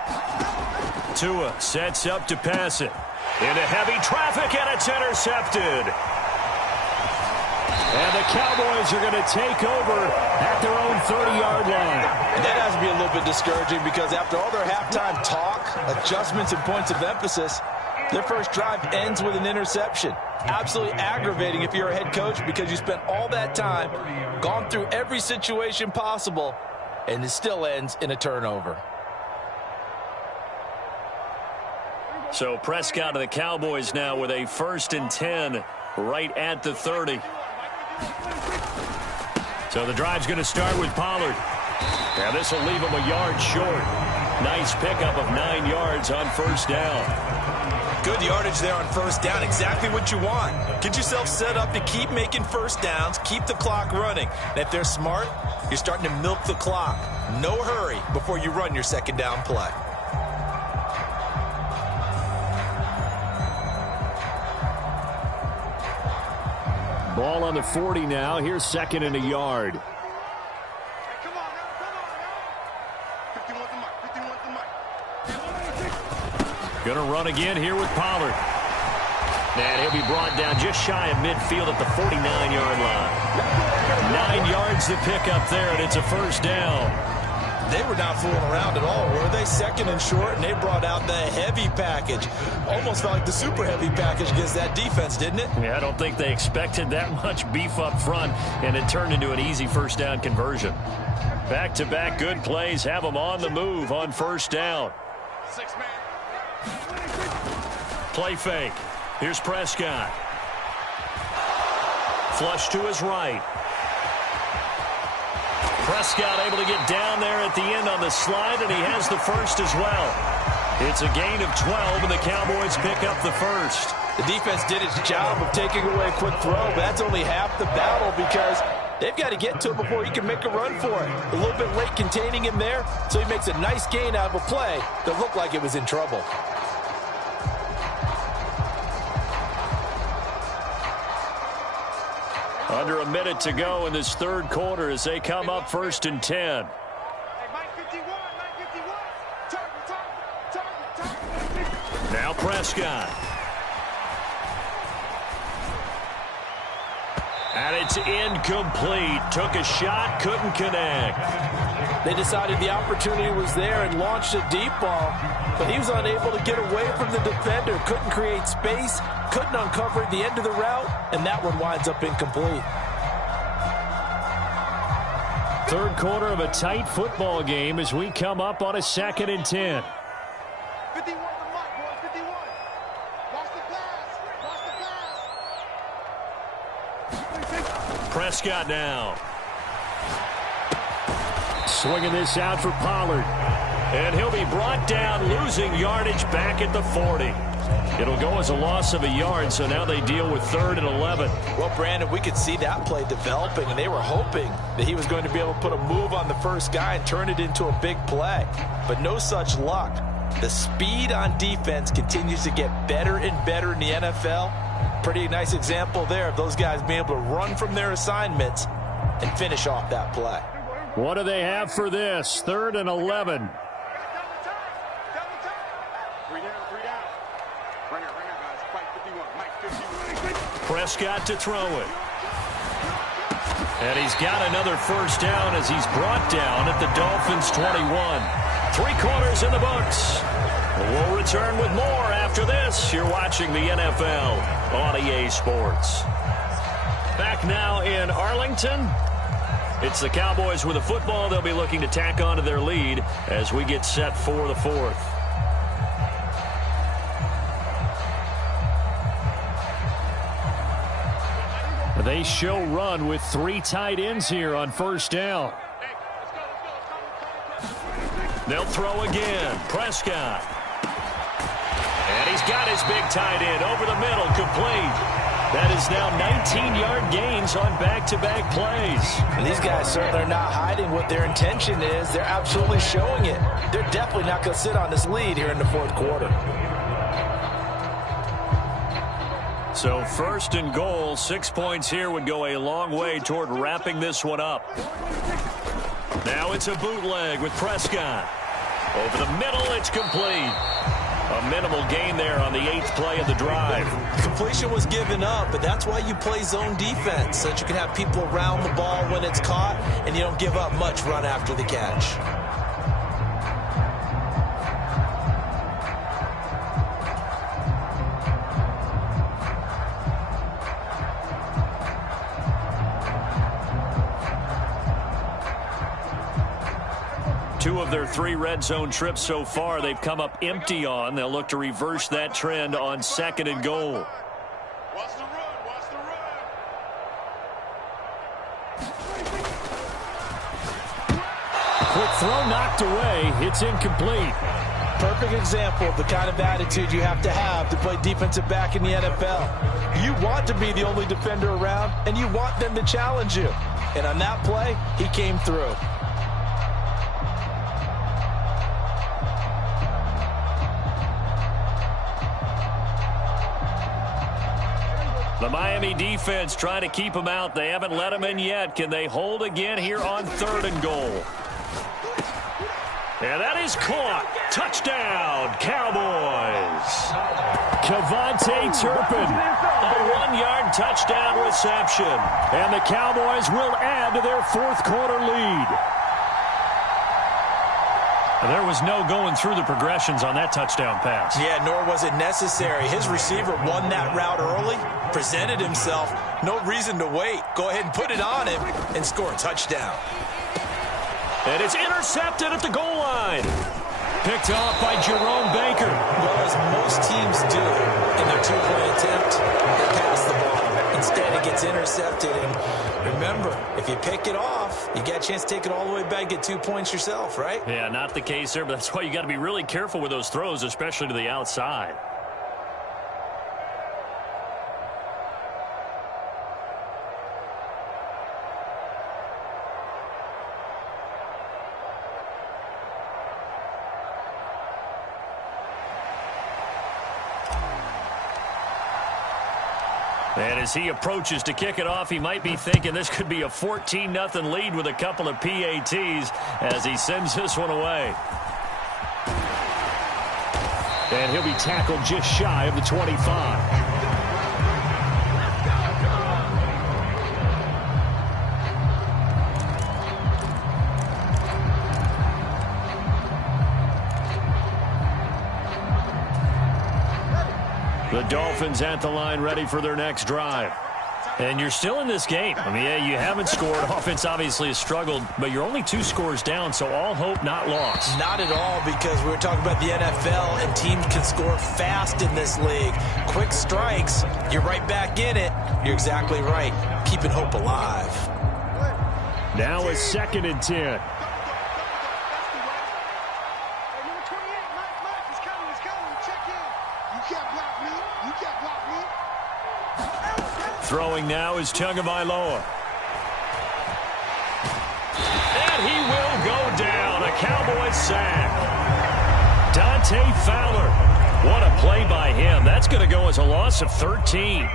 Tua sets up to pass it. Into heavy traffic, and it's intercepted. And the Cowboys are going to take over at their own 30-yard line. And that has to be a little bit discouraging because after all their halftime talk, adjustments, and points of emphasis, their first drive ends with an interception. Absolutely aggravating if you're a head coach because you spent all that time, gone through every situation possible, and it still ends in a turnover. So Prescott of the Cowboys now with a 1st and 10 right at the 30. So the drive's going to start with Pollard. Now this will leave him a yard short. Nice pickup of 9 yards on first down. Good yardage there on first down. Exactly what you want. Get yourself set up to keep making first downs, keep the clock running. And if they're smart, you're starting to milk the clock. No hurry before you run your second down play. Ball on the 40 now. Here's 2nd and a yard. Going to run again here with Pollard. And he'll be brought down just shy of midfield at the 49-yard line. 9 yards to pick up there, and it's a first down. They were not fooling around at all, were they? 2nd and short, and they brought out the heavy package. Almost felt like the super heavy package against that defense, didn't it? Yeah, I don't think they expected that much beef up front, and it turned into an easy first down conversion. Back-to-back good plays have them on the move on first down. 6-man. Play fake. Here's Prescott. Flush to his right. Prescott able to get down there at the end on the slide, and he has the first as well. It's a gain of 12, and the Cowboys pick up the first. The defense did its job of taking away a quick throw, but that's only half the battle because they've got to get to him before he can make a run for it. A little bit late containing him there, so he makes a nice gain out of a play that looked like it was in trouble. Under a minute to go in this third quarter as they come up 1st and 10. Hey, Mike 51, Mike 51. Target. Now Prescott. And it's incomplete. Took a shot, couldn't connect. They decided the opportunity was there and launched a deep ball, but he was unable to get away from the defender. Couldn't create space, couldn't uncover the end of the route, and that one winds up incomplete. Third quarter of a tight football game as we come up on a 2nd and 10. 51 to Mike, boys, 51. Watch the pass. Prescott now. Swinging this out for Pollard. And he'll be brought down, losing yardage back at the 40. It'll go as a loss of a yard, so now they deal with 3rd and 11. Well, Brandon, we could see that play developing, and they were hoping that he was going to be able to put a move on the first guy and turn it into a big play. But no such luck. The speed on defense continues to get better and better in the NFL. Pretty nice example there of those guys being able to run from their assignments and finish off that play. What do they have for this? 3rd and 11. Prescott to throw it. And he's got another first down as he's brought down at the Dolphins' 21. 3 quarters in the books. We'll return with more after this. You're watching the NFL on EA Sports. Back now in Arlington. It's the Cowboys with a football. They'll be looking to tack on to their lead as we get set for the 4th. They show run with 3 tight ends here on first down. They'll throw again. Prescott. And he's got his big tight end over the middle, complete. That is now 19-yard gains on back-to-back plays. And these guys certainly are not hiding what their intention is. They're absolutely showing it. They're definitely not going to sit on this lead here in the 4th quarter. So 1st and goal, 6 points here would go a long way toward wrapping this one up. Now it's a bootleg with Prescott. Over the middle, it's complete. A minimal gain there on the 8th play of the drive. Completion was given up, but that's why you play zone defense, so that you can have people around the ball when it's caught, and you don't give up much run after the catch. Two of their 3 red zone trips so far, they've come up empty on. They'll look to reverse that trend on 2nd and goal. Watch the run, watch the run. Quick throw knocked away. It's incomplete. Perfect example of the kind of attitude you have to play defensive back in the NFL. You want to be the only defender around, and you want them to challenge you. And on that play, he came through. The Miami defense trying to keep them out. They haven't let them in yet. Can they hold again here on 3rd and goal? And that is caught. Touchdown, Cowboys. Kevontae Turpin. A 1-yard touchdown reception. And the Cowboys will add to their 4th quarter lead. There was no going through the progressions on that touchdown pass. Yeah, nor was it necessary. His receiver won that route early, presented himself. No reason to wait. Go ahead and put it on him and score a touchdown. And it's intercepted at the goal line. Picked off by Jerome Baker. Well, as most teams do in their 2-point attempt, they pass the ball. Instead, it gets intercepted. And remember, if you pick it off, you got a chance to take it all the way back, get 2 points yourself, right? Yeah, not the case there, but that's why you got to be really careful with those throws, especially to the outside. And as he approaches to kick it off, he might be thinking this could be a 14-0 lead with a couple of PATs as he sends this one away. And he'll be tackled just shy of the 25. The Dolphins at the line ready for their next drive. And you're still in this game. I mean, yeah, you haven't scored. Offense obviously has struggled, but you're only 2 scores down, so all hope not lost. Not at all, because we were talking about the NFL, and teams can score fast in this league. Quick strikes, you're right back in it. You're exactly right. Keeping hope alive. Now a 2nd and 10. can't block me. You can't block me. Throwing now is Tagovailoa. And he will go down. A Cowboys sack. Dante Fowler. What a play by him. That's going to go as a loss of 13.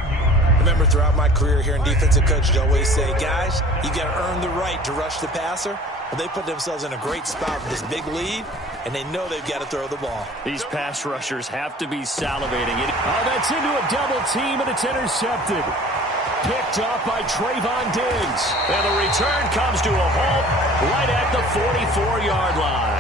Remember, throughout my career here in defensive coaches always say, guys, you got to earn the right to rush the passer. Well, they put themselves in a great spot with this big lead, and they know they've got to throw the ball. These pass rushers have to be salivating. Oh, that's into a double team, and it's intercepted. Picked off by Trayvon Diggs. And the return comes to a halt right at the 44-yard line.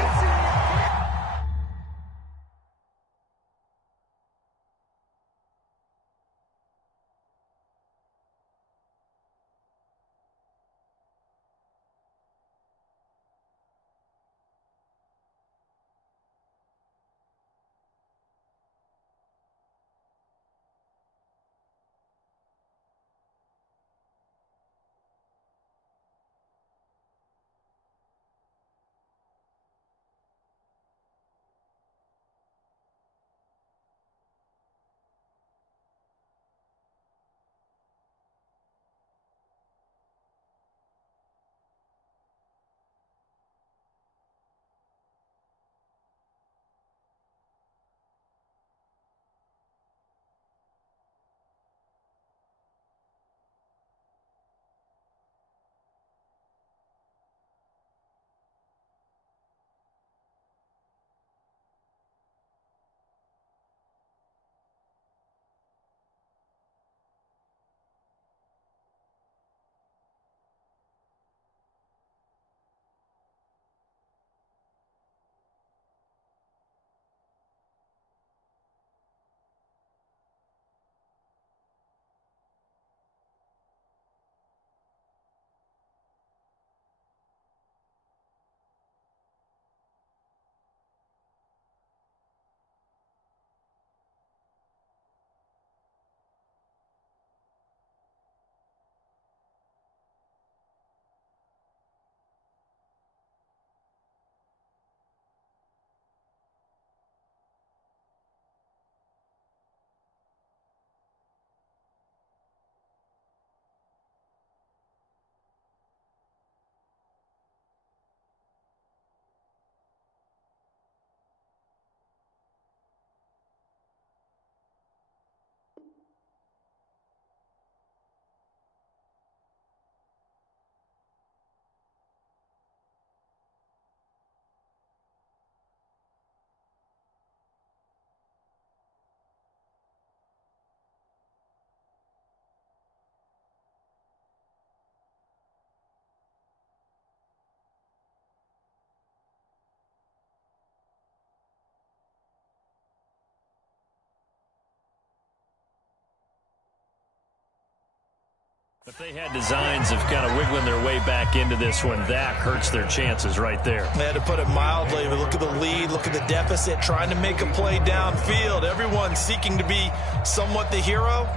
If they had designs of kind of wiggling their way back into this one, that hurts their chances right there. They had to put it mildly, but look at the lead, look at the deficit, trying to make a play downfield. Everyone seeking to be somewhat the hero.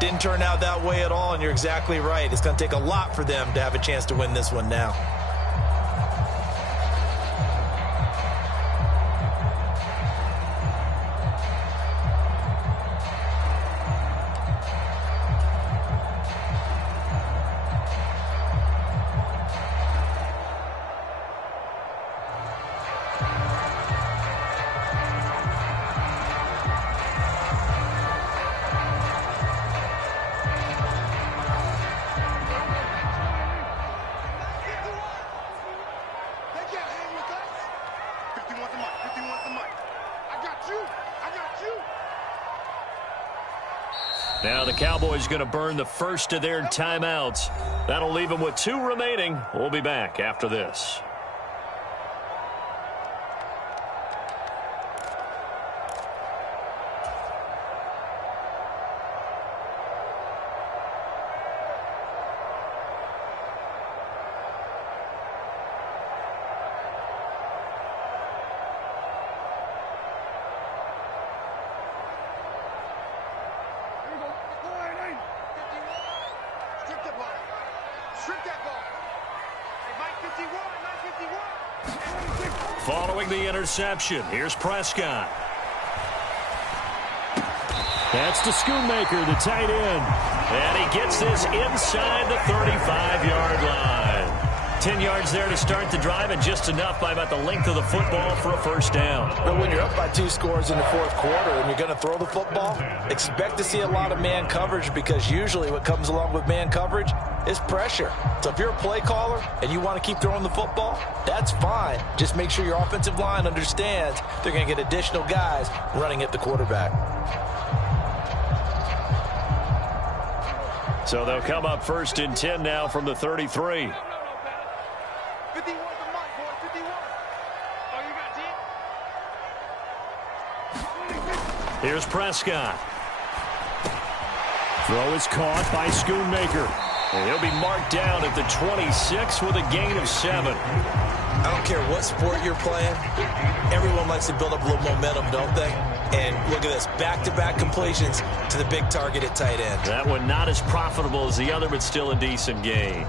Didn't turn out that way at all, and you're exactly right. It's going to take a lot for them to have a chance to win this one now. Now the Cowboys going to burn the first of their timeouts. That'll leave them with 2 remaining. We'll be back after this. Following the interception, here's Prescott. That's to Schoonmaker, the tight end. And he gets this inside the 35-yard line. 10 yards there to start the drive, and just enough by about the length of the football for a first down. But when you're up by 2 scores in the fourth quarter and you're going to throw the football, expect to see a lot of man coverage, because usually what comes along with man coverage is pressure. So if you're a play caller and you want to keep throwing the football, that's fine. Just make sure your offensive line understands they're going to get additional guys running at the quarterback. So they'll come up first and 10 now from the 33. 51 to Mike, boy, 51. Oh, you got 10? Here's Prescott. Throw is caught by Schoonmaker. And he'll be marked down at the 26 with a gain of 7. I don't care what sport you're playing. Everyone likes to build up a little momentum, don't they? And look at this, back-to-back completions to the big target at tight end. That one not as profitable as the other, but still a decent gain.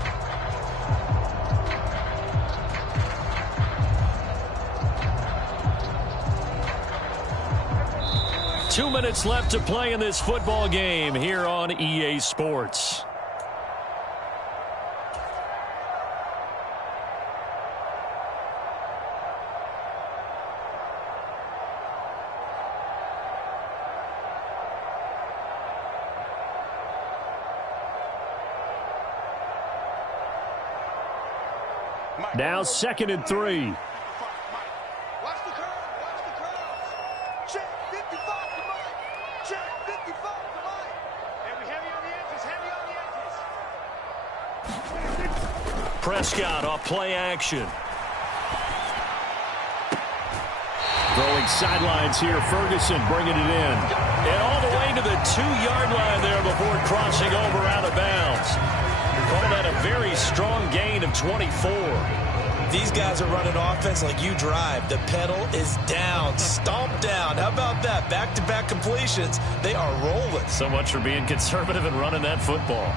Two minutes left to play in this football game here on EA Sports. Now 2nd and 3. Watch the curve, watch the curve. Check 55 to Mike. Check 55 to Mike. And we heavy on the edges, heavy on the edges. Prescott off play action. Throwing sidelines here, Ferguson bringing it in. And all the way to the 2-yard line there before crossing over out of bounds. Call that a very strong gain of 24. These guys are running offense like you drive. The pedal is down, stomped down. How about that? Back-to-back completions. They are rolling. So much for being conservative and running that football.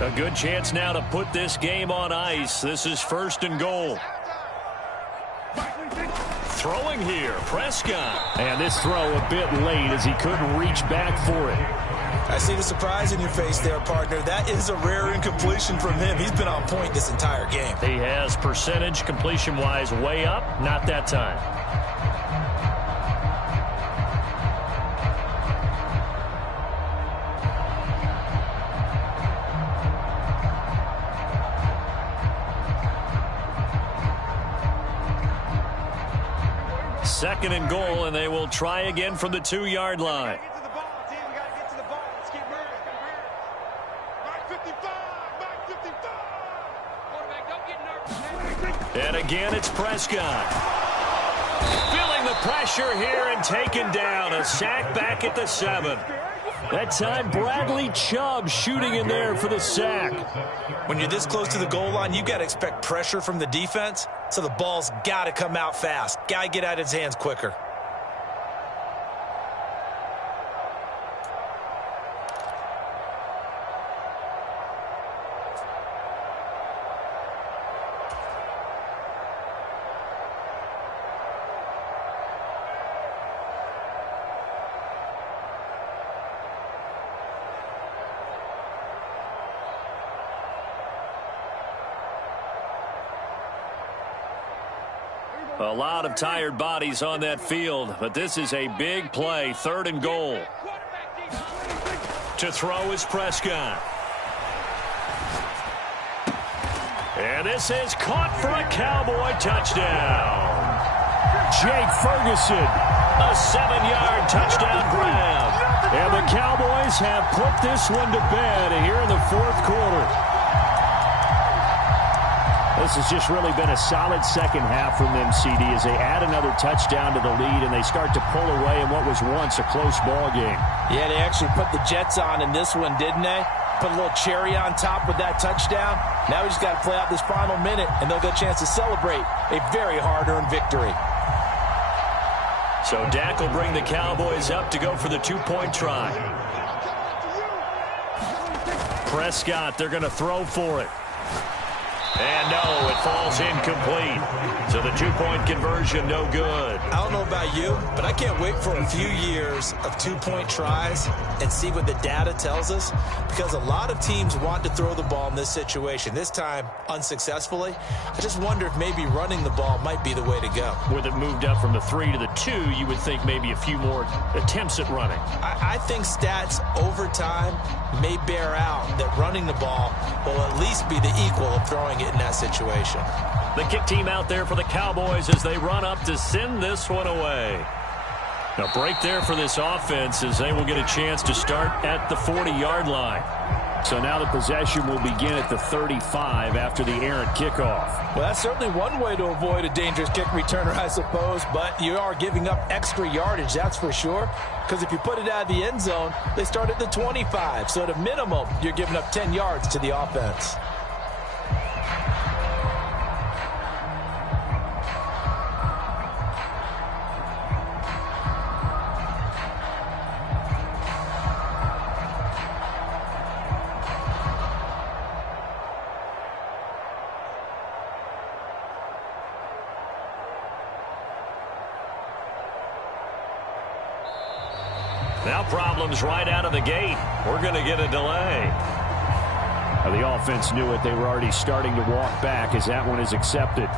A good chance now to put this game on ice. This is 1st and goal. Throwing here, Prescott. And this throw a bit late as he couldn't reach back for it. I see the surprise in your face there, partner. That is a rare incompletion from him. He's been on point this entire game. He has percentage completion-wise way up. Not that time. Second and goal, and they will try again from the 2-yard line. Get to the ball, team. We got to get to the ball. Let's keep moving. Mike 55, Mike 55. Quarterback, don't get nervous. And again, it's Prescott. Feeling the pressure here and taken down. A sack back at the 7. That time, Bradley Chubb shooting in there for the sack. When you're this close to the goal line, you got to expect pressure from the defense, so the ball's got to come out fast. Got to get out of his hands quicker. A lot of tired bodies on that field, but this is a big play. 3rd and goal. To throw is Prescott. And this is caught for a Cowboy touchdown. Jake Ferguson. A 7-yard touchdown grab. And the Cowboys have put this one to bed here in the 4th quarter. This has just really been a solid second half from them, CD, as they add another touchdown to the lead and they start to pull away in what was once a close ball game. Yeah, they actually put the Jets on in this one, didn't they? Put a little cherry on top with that touchdown. Now we just got to play out this final minute, and they'll get a chance to celebrate a very hard-earned victory. So Dak will bring the Cowboys up to go for the 2-point try. Prescott, they're going to throw for it. And no, it falls incomplete. So the two-point conversion, no good. I don't know about you, but I can't wait for a few years of two-point tries and see what the data tells us, because a lot of teams want to throw the ball in this situation, this time unsuccessfully. I just wonder if maybe running the ball might be the way to go. With it moved up from the 3 to the 2, you would think maybe a few more attempts at running. I think stats over time may bear out that running the ball will at least be the equal of throwing it in that situation. The kick team out there for the Cowboys as they run up to send this one away. A break there for this offense as they will get a chance to start at the 40-yard line. So now the possession will begin at the 35 after the errant kickoff. Well, that's certainly one way to avoid a dangerous kick returner, I suppose, but you are giving up extra yardage, that's for sure, because if you put it out of the end zone, they start at the 25. So at a minimum, you're giving up 10 yards to the offense. Now problems right out of the gate. We're going to get a delay. The offense knew it. They were already starting to walk back as that one is accepted.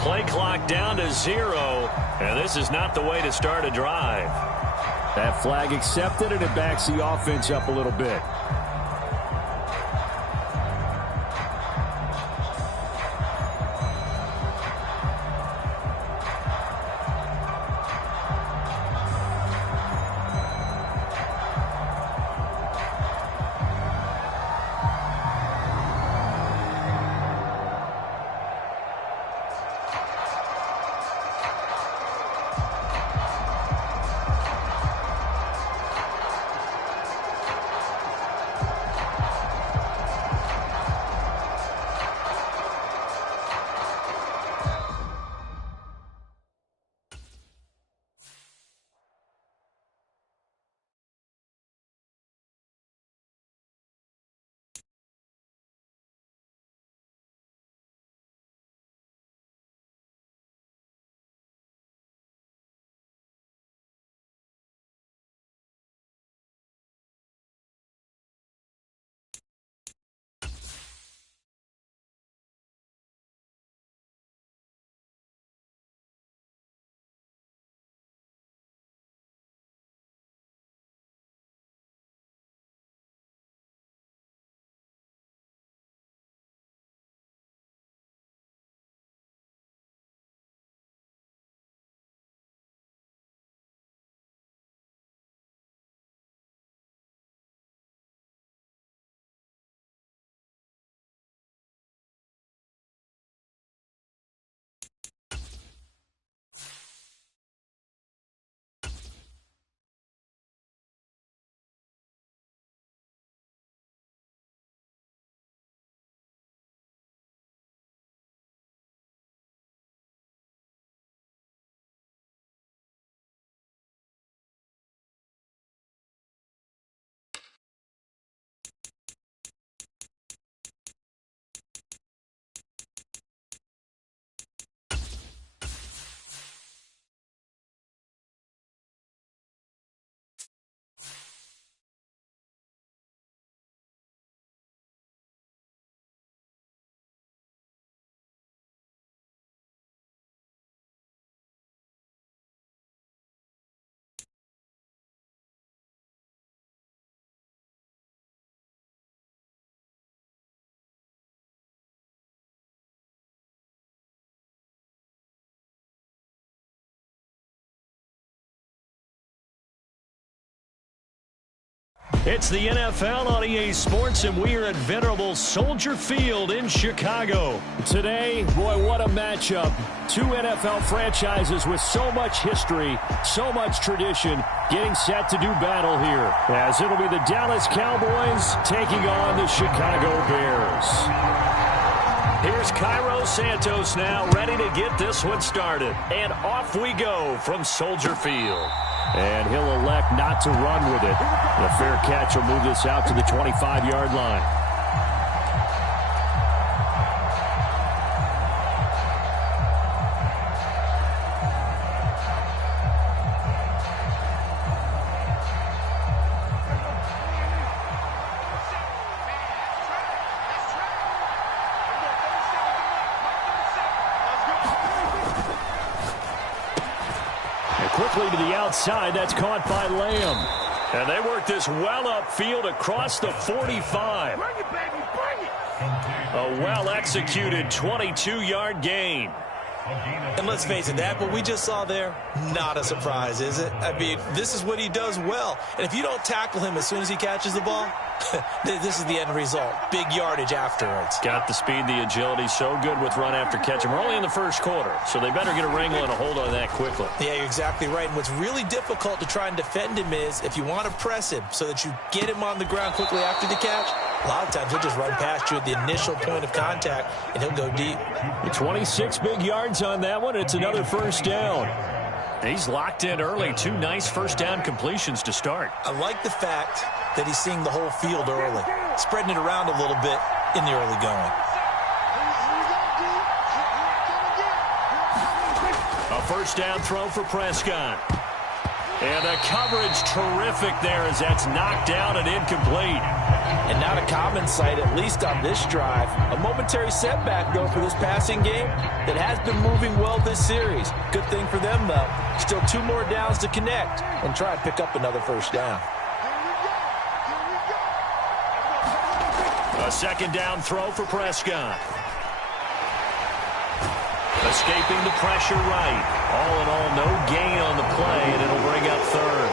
Play clock down to 0, and this is not the way to start a drive. That flag accepted, and it backs the offense up a little bit. It's the NFL on EA Sports, and we are at venerable Soldier Field in Chicago. Today, boy, what a matchup. Two NFL franchises with so much history, so much tradition, getting set to do battle here, as it'll be the Dallas Cowboys taking on the Chicago Bears. Here's Cairo Santos now, ready to get this one started. And off we go from Soldier Field. And he'll elect not to run with it. The fair catch will move this out to the 25-yard line. Quickly to the outside. That's caught by Lamb. And they work this well upfield across the 45. Bring it, baby, bring it. A well-executed 22-yard gain. And let's face it, that what we just saw there, not a surprise, is it? I mean, this is what he does well. And if you don't tackle him as soon as he catches the ball, this is the end result. Big yardage afterwards. Got the speed, the agility, so good with run after catch. And we're only in the first quarter, so they better get a wrangle and a hold on that quickly. Yeah, you're exactly right. And what's really difficult to try and defend him is if you want to press him so that you get him on the ground quickly after the catch, a lot of times he'll just run past you at the initial point of contact, and he'll go deep. 26 big yards on that one. It's another first down. He's locked in early. Two nice first down completions to start. I like the fact that he's seeing the whole field early, spreading it around a little bit in the early going. A first down throw for Prescott. And the coverage terrific there as that's knocked down and incomplete. And not a common sight, at least on this drive. A momentary setback, though, for this passing game that has been moving well this series. Good thing for them, though. Still 2 more downs to connect and try and pick up another first down. A second down throw for Prescott. Escaping the pressure right. All in all, no gain on the play, and it'll bring up third.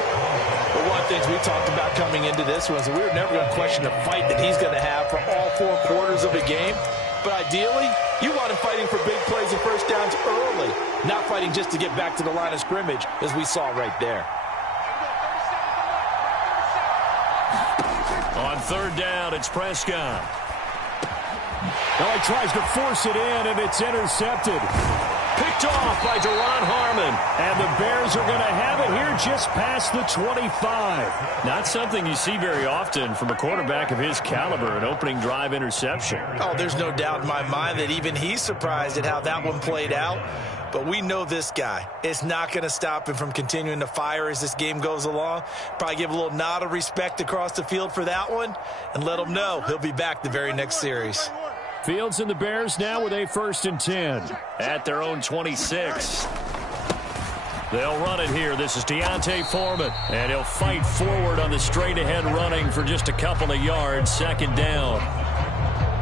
But one of the things we talked about coming into this was we were never going to question the fight that he's going to have for all 4 quarters of a game. But ideally, you want him fighting for big plays and first downs early, not fighting just to get back to the line of scrimmage, as we saw right there. On third down, it's Prescott. Now he tries to force it in, and it's intercepted. Picked off by Deron Harmon. And the Bears are going to have it here just past the 25. Not something you see very often from a quarterback of his caliber, an opening drive interception. Oh, there's no doubt in my mind that even he's surprised at how that one played out. But we know this guy. It's not going to stop him from continuing to fire as this game goes along. Probably give a little nod of respect across the field for that one and let him know he'll be back the very next series. Fields and the Bears now with a 1st and 10. At their own 26. They'll run it here. This is Deontay Foreman. And he'll fight forward on the straight-ahead running for just a couple of yards. Second down.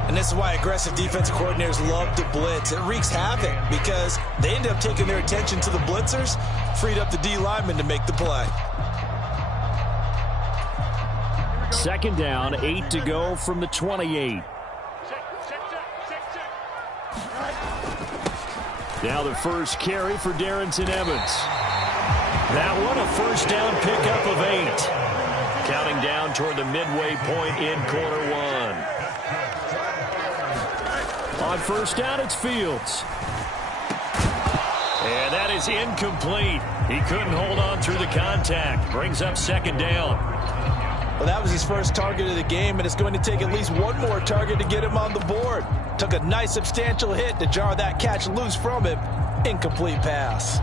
And this is why aggressive defensive coordinators love to blitz. It wreaks havoc because they end up taking their attention to the blitzers, freed up the D lineman to make the play. Second down, 8 to go from the 28. Now the first carry for Darrington Evans. That one a first down pickup of 8. Counting down toward the midway point in quarter 1. On first down, it's Fields. And that is incomplete. He couldn't hold on through the contact. Brings up second down. Well, that was his first target of the game, and it's going to take at least one more target to get him on the board. Took a nice substantial hit to jar that catch loose from him. Incomplete pass.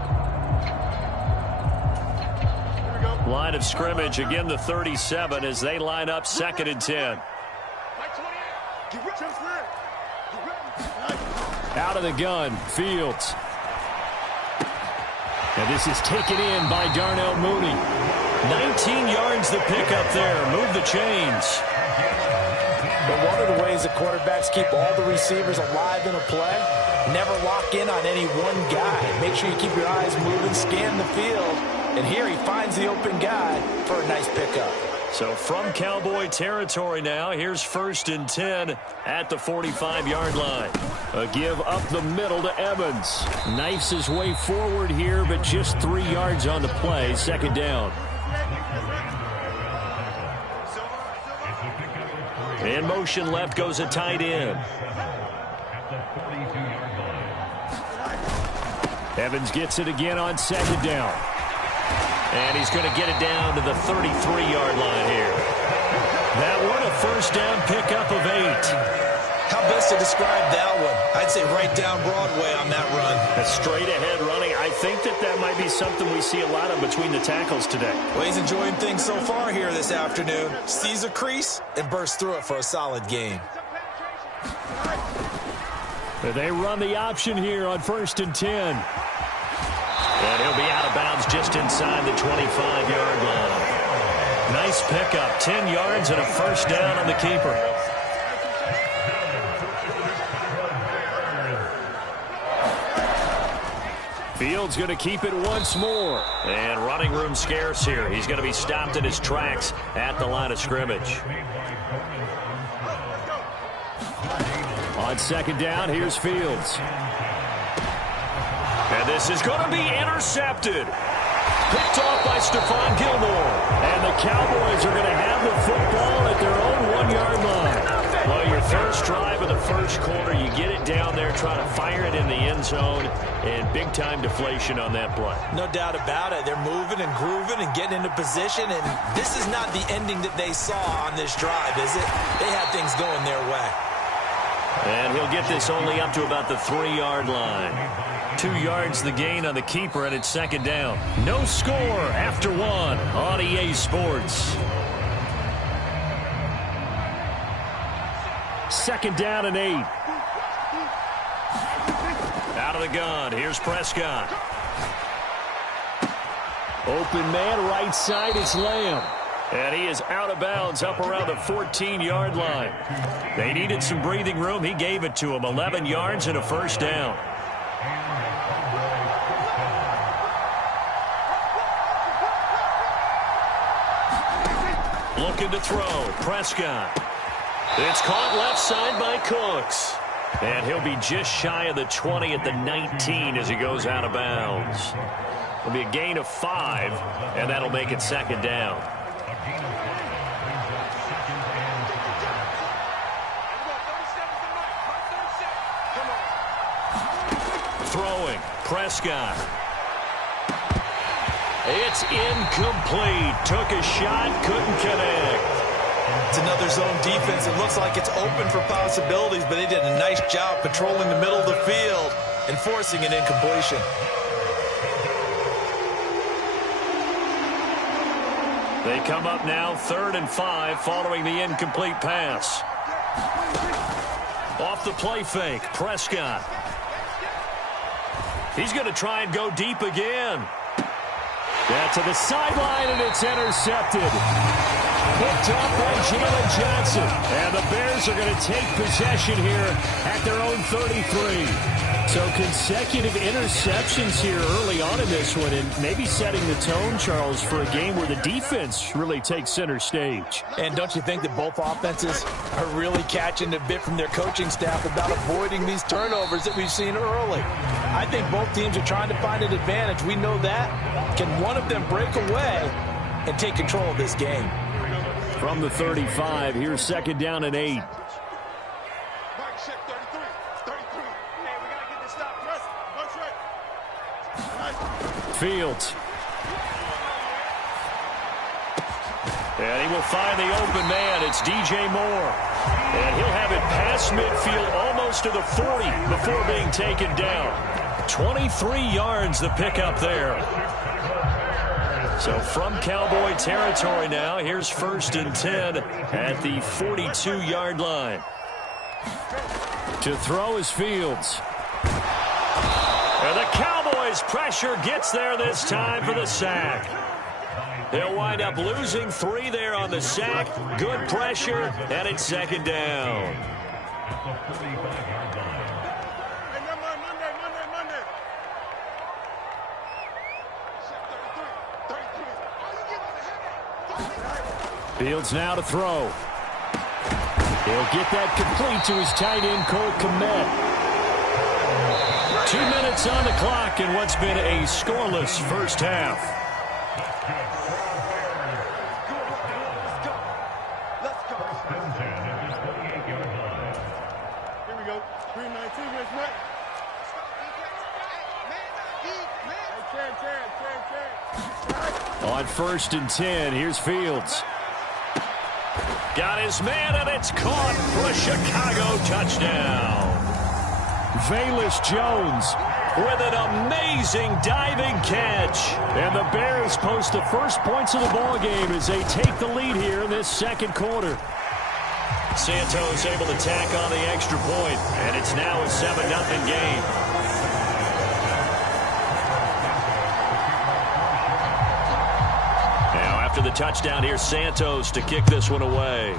Line of scrimmage, again the 37 as they line up 2nd and 10. Out of the gun, Fields. And this is taken in by Darnell Mooney. 19 yards the pickup there. Move the chains. But one of the ways that quarterbacks keep all the receivers alive in a play, never lock in on any one guy. Make sure you keep your eyes moving, scan the field. And here he finds the open guy for a nice pickup. So from Cowboy territory now, here's 1st and 10 at the 45-yard line. A give up the middle to Evans. Knifes his way forward here, but just 3 yards on the play. 2nd down. In motion left goes a tight end. Evans gets it again on 2nd down. And he's going to get it down to the 33-yard line here. That one a 1st down pickup of 8. How best to describe that one? I'd say right down Broadway on that run. A straight-ahead running. I think that might be something we see a lot of between the tackles today. Well, he's enjoying things so far here this afternoon. Sees a crease and bursts through it for a solid gain. They run the option here on 1st and 10. And he'll be out of bounds just inside the 25-yard line. Nice pickup. 10 yards and a 1st down on the keeper. Fields going to keep it once more. And running room scarce here. He's going to be stopped in his tracks at the line of scrimmage. On 2nd down, here's Fields. And this is going to be intercepted. Picked off by Stephon Gilmore. And the Cowboys are going to have the football at their own 1-yard line. Well, your first drive of the first quarter, you get it down there, try to fire it in the end zone, and big-time deflation on that play. No doubt about it. They're moving and grooving and getting into position, and this is not the ending that they saw on this drive, is it? They had things going their way. And he'll get this only up to about the 3-yard line. 2 yards the gain on the keeper, and it's 2nd down. No score after 1 on EA Sports. 2nd down and 8. Out of the gun. Here's Prescott. Open man right side. It's Lamb. And he is out of bounds up around the 14-yard line. They needed some breathing room. He gave it to him. 11 yards and a 1st down. Looking to throw. Prescott. It's caught left side by Cooks. And he'll be just shy of the 20 at the 19 as he goes out of bounds. It'll be a gain of 5, and that'll make it 2nd down. Throwing. Prescott. It's incomplete. Took a shot, couldn't connect. It's another zone defense. It looks like it's open for possibilities, but they did a nice job patrolling the middle of the field and forcing an incompletion. They come up now 3rd and 5 following the incomplete pass. Off the play fake, Prescott. He's going to try and go deep again. Yeah, to the sideline, and it's intercepted. Picked up by Jalen Johnson. And the Bears are going to take possession here at their own 33. So consecutive interceptions here early on in this one, and maybe setting the tone, Charles, for a game where the defense really takes center stage. And don't you think that both offenses are really catching a bit from their coaching staff about avoiding these turnovers that we've seen early? I think both teams are trying to find an advantage. We know that. Can one of them break away and take control of this game? From the 35, here's 2nd down and 8. Fields. And he will find the open man. It's DJ Moore. And he'll have it past midfield almost to the 40 before being taken down. 23 yards the pickup there. So from Cowboy territory now, here's 1st and 10 at the 42-yard line. To throw is Fields. And the Cowboys' pressure gets there this time for the sack. They'll wind up losing 3 there on the sack. Good pressure, and it's 2nd down. Fields now to throw. He'll get that complete to his tight end, Cole Kmet. 2 minutes on the clock in what's been a scoreless first half. Here we go. 319, Rich Knight. On 1st and 10, here's Fields. Got his man, and it's caught for a Chicago touchdown. Velus Jones With an amazing diving catch. And the Bears post the first points of the ball game as they take the lead here in this second quarter. Santos able to tack on the extra point, and it's now a 7-0 game. Now after the touchdown, here's Santos to kick this one away.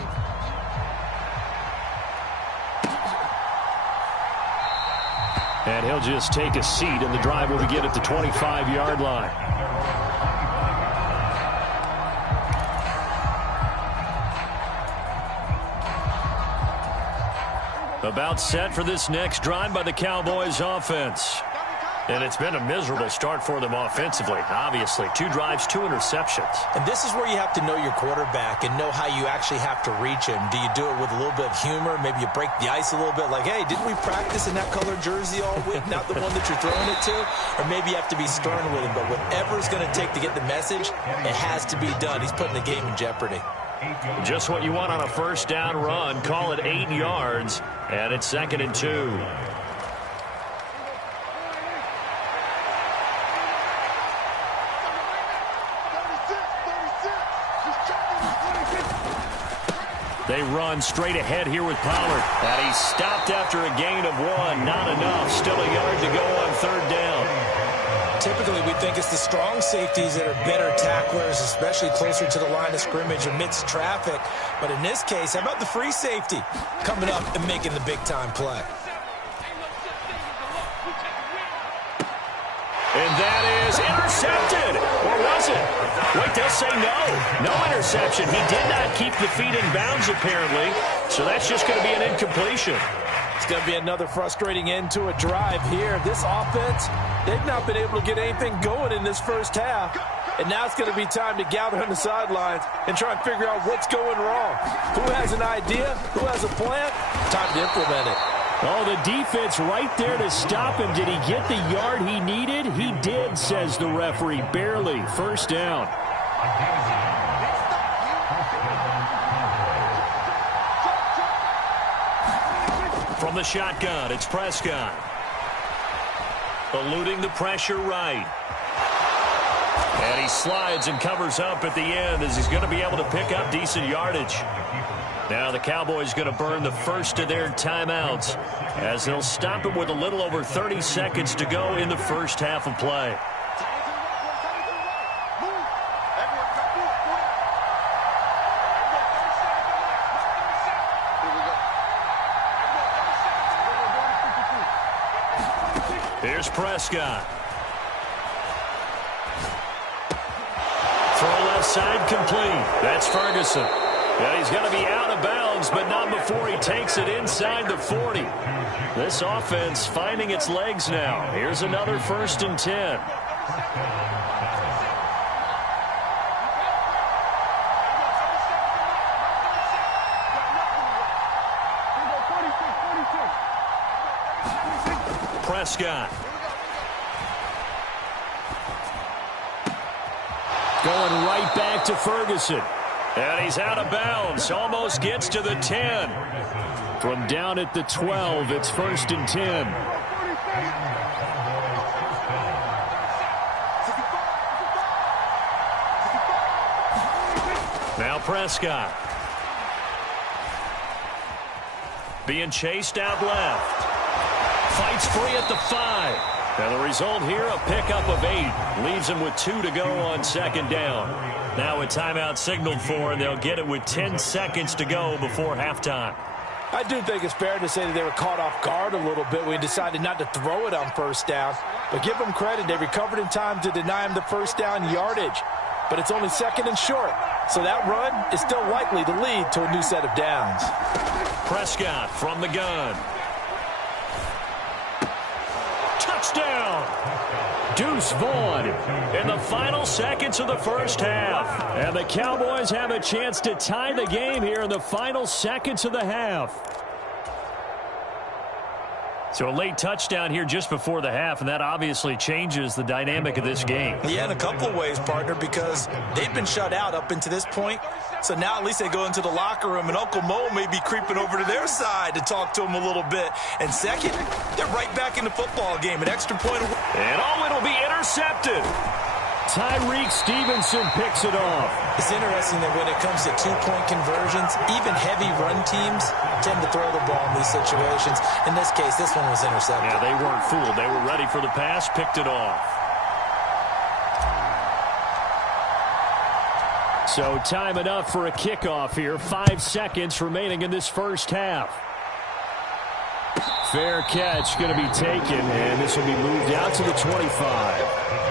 And he'll just take a seat, and the drive will begin at the 25-yard line. About set for this next drive by the Cowboys offense. And it's been a miserable start for them offensively, obviously. 2 drives, 2 interceptions. And this is where you have to know your quarterback and know how you actually have to reach him. Do you do it with a little bit of humor? Maybe you break the ice a little bit, like, hey, didn't we practice in that colored jersey all week? Not the one that you're throwing it to? Or maybe you have to be stern with him. But whatever it's going to take to get the message, it has to be done. He's putting the game in jeopardy. Just what you want on a first down run. Call it 8 yards, and it's 2nd and 2. They run straight ahead here with Pollard. And he's stopped after a gain of 1. Not enough. Still a yard to go on 3rd down. Typically, we think it's the strong safeties that are better tacklers, especially closer to the line of scrimmage amidst traffic. But in this case, how about the free safety coming up and making the big-time play? And that is intercepted. Or was it? Wait, they'll say no. No interception. He did not keep the feet in bounds, apparently. So that's just going to be an incompletion. It's going to be another frustrating end to a drive here. This offense, they've not been able to get anything going in this first half. And now it's going to be time to gather on the sidelines and try and figure out what's going wrong. Who has an idea? Who has a plan? Time to implement it. Oh, the defense right there to stop him. Did he get the yard he needed? He did, says the referee. Barely. 1st down. From the shotgun, it's Prescott. Eluding the pressure right. And he slides and covers up at the end as he's going to be able to pick up decent yardage. Now the Cowboys going to burn the first of their timeouts as they'll stop him with a little over 30 seconds to go in the first half of play. Here's Prescott. Throw left side complete. That's Ferguson. And he's going to be out of bounds, but not before he takes it inside the 40. This offense finding its legs now. Here's another 1st and 10. Prescott. Going right back to Ferguson. And he's out of bounds. Almost gets to the 10. From down at the 12, it's 1st and 10. Now Prescott. Being chased out left. Fights free at the 5. And the result here, a pickup of 8. Leaves him with 2 to go on 2nd down. Now a timeout signaled for, and they'll get it with 10 seconds to go before halftime. I do think it's fair to say that they were caught off guard a little bit when we decided not to throw it on 1st down. But give them credit. They recovered in time to deny him the 1st down yardage. But it's only 2nd and short. So that run is still likely to lead to a new set of downs. Prescott from the gun. Touchdown! Deuce Vaughn in the final seconds of the first half. And the Cowboys have a chance to tie the game here in the final seconds of the half. So a late touchdown here just before the half, and that obviously changes the dynamic of this game. Yeah, in a couple of ways, partner, because they've been shut out up until this point. So now at least they go into the locker room, and Uncle Mo may be creeping over to their side to talk to them a little bit. And second, they're right back in the football game. An extra point. And it'll be intercepted. Tyreek Stevenson picks it off. It's interesting that when it comes to two-point conversions, even heavy run teams tend to throw the ball in these situations. In this case, this one was intercepted. Yeah, they weren't fooled. They were ready for the pass, picked it off. So time enough for a kickoff here. 5 seconds remaining in this first half. Fair catch going to be taken, and this will be moved out to the 25.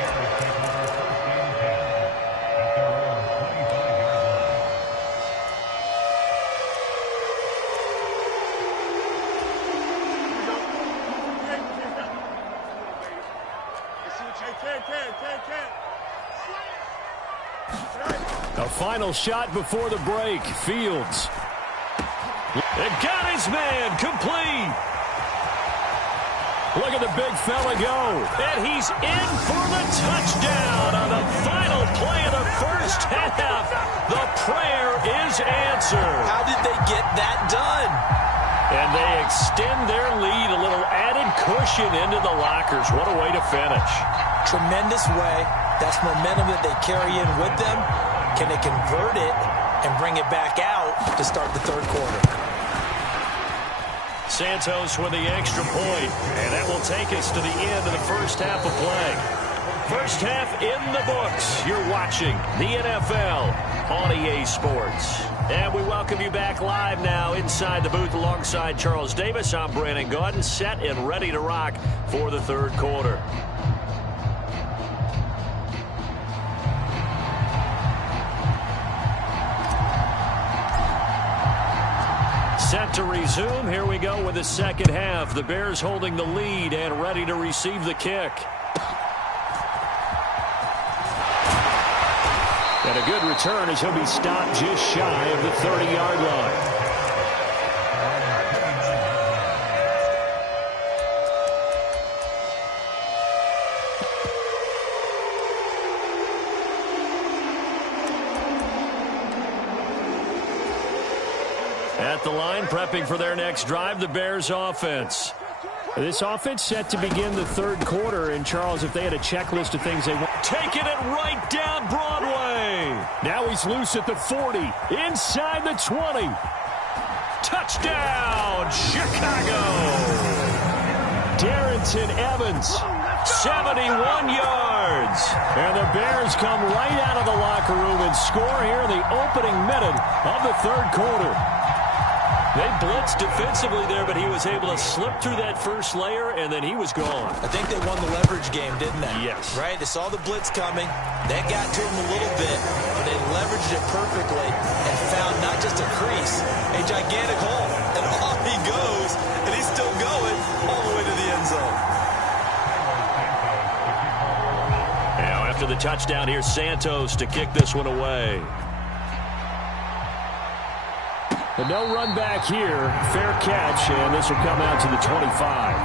A final shot before the break. Fields. It got his man complete. Look at the big fella go. And he's in for the touchdown on the final play of the first half. The prayer is answered. How did they get that done? And they extend their lead, a little added cushion into the lockers. What a way to finish. Tremendous way. That's momentum that they carry in with them. Can they convert it and bring it back out to start the third quarter? Santos with the extra point, and that will take us to the end of the first half of play. First half in the books. You're watching the NFL on EA Sports. And we welcome you back live now inside the booth alongside Charles Davis. I'm Brandon Gaudin, set and ready to rock for the third quarter. Set to resume. Here we go with the second half. The Bears holding the lead and ready to receive the kick. And a good return as he'll be stopped just shy of the 30-yard line. At the line, prepping for their next drive, the Bears offense. This offense set to begin the third quarter. And, Charles, if they had a checklist of things they want. Taking it right down Broadway. Now he's loose at the 40. Inside the 20. Touchdown, Chicago. Darrington Evans, 71 yards. And the Bears come right out of the locker room and score here in the opening minute of the third quarter. They blitzed defensively there, but he was able to slip through that first layer, and then he was gone. I think they won the leverage game, didn't they? Yes. Right? They saw the blitz coming. That got to them a little bit, but they leveraged it perfectly and found not just a crease, a gigantic hole. And off he goes, and he's still going all the way to the end zone. Now, after the touchdown here, Santos to kick this one away. But no run back here. Fair catch, and this will come out to the 25.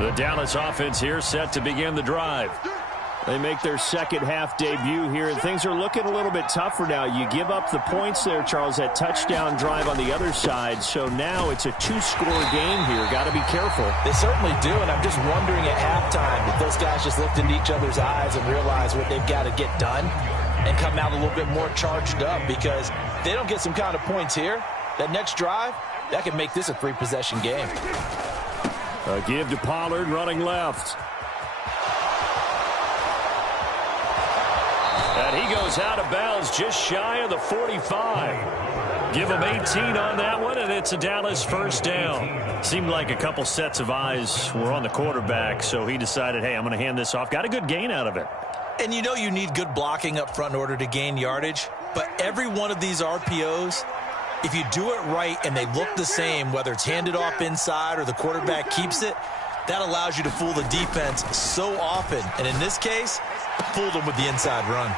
The Dallas offense here set to begin the drive. They make their second half debut here, and things are looking a little bit tougher now. You give up the points there, Charles, that touchdown drive on the other side. So now it's a two-score game here. Got to be careful. They certainly do, and I'm just wondering at halftime if those guys just looked into each other's eyes and realize what they've got to get done and come out a little bit more charged up, because if they don't get some kind of points here, that next drive, that could make this a three-possession game. A give to Pollard running left. And he goes out of bounds just shy of the 45. Give him 18 on that one, and it's a Dallas first down. Seemed like a couple sets of eyes were on the quarterback, so he decided, hey, I'm going to hand this off. Got a good gain out of it. And you know you need good blocking up front in order to gain yardage, but every one of these RPOs, if you do it right and they look the same, whether it's handed off inside or the quarterback keeps it, that allows you to fool the defense so often. And in this case, fooled them with the inside run.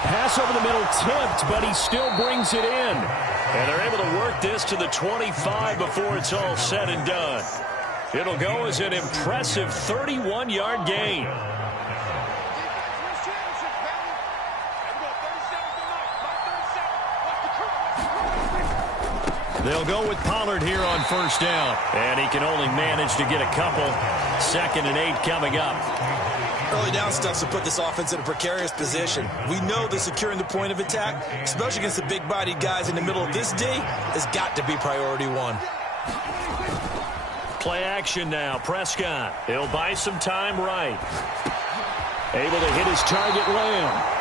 Pass over the middle tipped, but he still brings it in. And they're able to work this to the 25 before it's all said and done. It'll go as an impressive 31-yard gain. They'll go with Pollard here on first down. And he can only manage to get a couple. 2nd and 8 coming up. Early down stuff's to put this offense in a precarious position. We know that securing the point of attack, especially against the big-bodied guys in the middle of this D, has got to be priority one. Play action now. Prescott. He'll buy some time right. Able to hit his target, Lamb.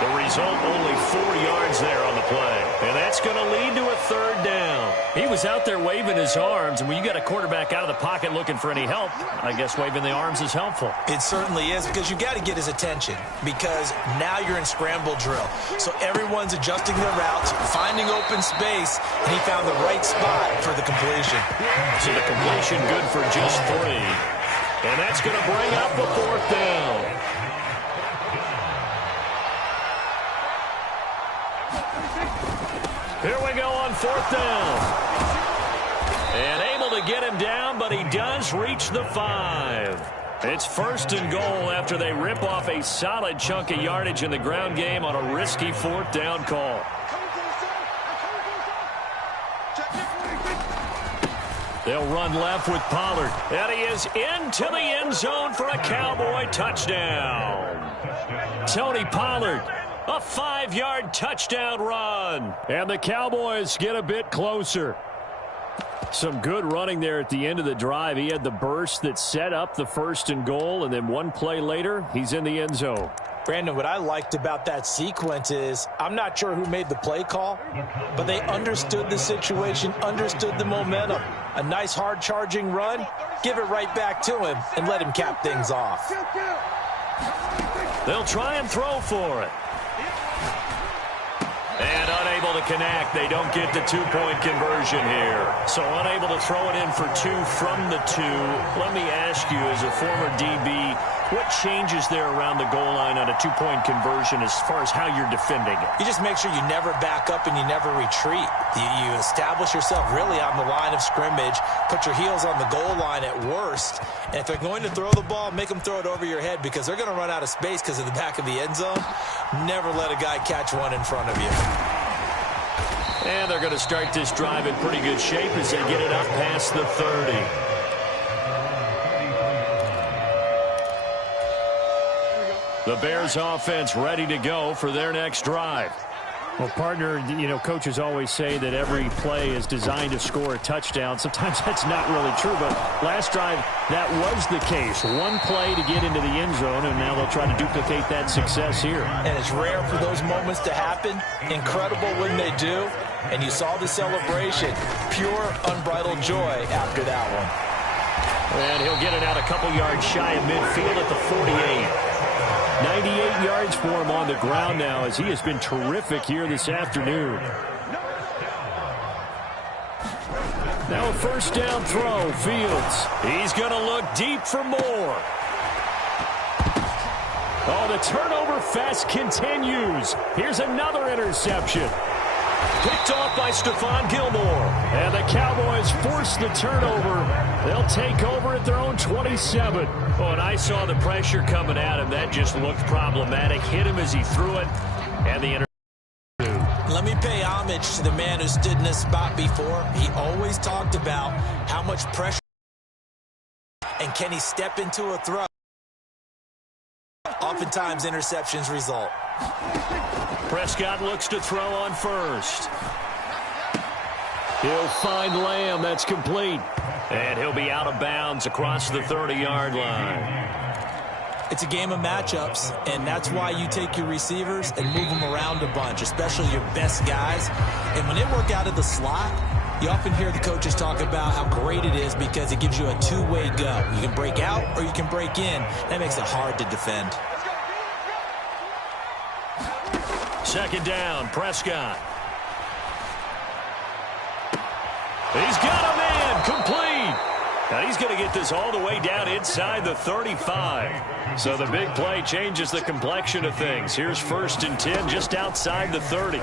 The result, only 4 yards there on the play. And that's going to lead to a 3rd down. He was out there waving his arms, and when you got a quarterback out of the pocket looking for any help, I guess waving the arms is helpful. It certainly is, because you got to get his attention, because now you're in scramble drill. So everyone's adjusting their routes, finding open space, and he found the right spot for the completion. So the completion good for just 3. And that's going to bring up the 4th down. Here we go on 4th down. And able to get him down, but he does reach the 5. It's 1st and goal after they rip off a solid chunk of yardage in the ground game on a risky 4th down call. They'll run left with Pollard. And he is into the end zone for a Cowboy touchdown. Tony Pollard. A 5-yard touchdown run. And the Cowboys get a bit closer. Some good running there at the end of the drive. He had the burst that set up the 1st and goal, and then one play later, he's in the end zone. Brandon, what I liked about that sequence is I'm not sure who made the play call, but they understood the situation, understood the momentum. A nice hard-charging run, give it right back to him, and let him cap things off. They'll try and throw for it. And unable to connect. They don't get the 2-point conversion here. So unable to throw it in for 2 from the 2. Let me ask you, as a former DB, what changes there around the goal line on a 2-point conversion as far as how you're defending it? You just make sure you never back up and you never retreat. You establish yourself really on the line of scrimmage, put your heels on the goal line at worst, and if they're going to throw the ball, make them throw it over your head, because they're going to run out of space because of the back of the end zone. Never let a guy catch one in front of you. And they're going to start this drive in pretty good shape as they get it up past the 30. The Bears offense ready to go for their next drive. Well, partner, you know, coaches always say that every play is designed to score a touchdown. Sometimes that's not really true, but last drive, that was the case. One play to get into the end zone, and now they'll try to duplicate that success here. And it's rare for those moments to happen. Incredible when they do. And you saw the celebration. Pure, unbridled joy after that one. And he'll get it out a couple yards shy of midfield at the 48. 98 yards for him on the ground now, as he has been terrific here this afternoon. Now a 1st down throw. Fields. He's going to look deep for more. Oh, the turnover fest continues. Here's another interception. Picked off by Stephon Gilmore. And the Cowboys force the turnover. They'll take over at their own 27. Oh, and I saw the pressure coming at him. That just looked problematic. Hit him as he threw it. And the interception. Let me pay homage to the man who stood in this spot before. He always talked about how much pressure and can he step into a throw. Oftentimes, interceptions result. Prescott looks to throw on first. He'll find Lamb. That's complete. And he'll be out of bounds across the 30-yard line. It's a game of matchups, and that's why you take your receivers and move them around a bunch, especially your best guys. And when they work out of the slot, you often hear the coaches talk about how great it is because it gives you a two-way go. You can break out or you can break in. That makes it hard to defend. Second down, Prescott. He's got a man, complete. Now he's going to get this all the way down inside the 35. So the big play changes the complexion of things. Here's 1st and 10 just outside the 30.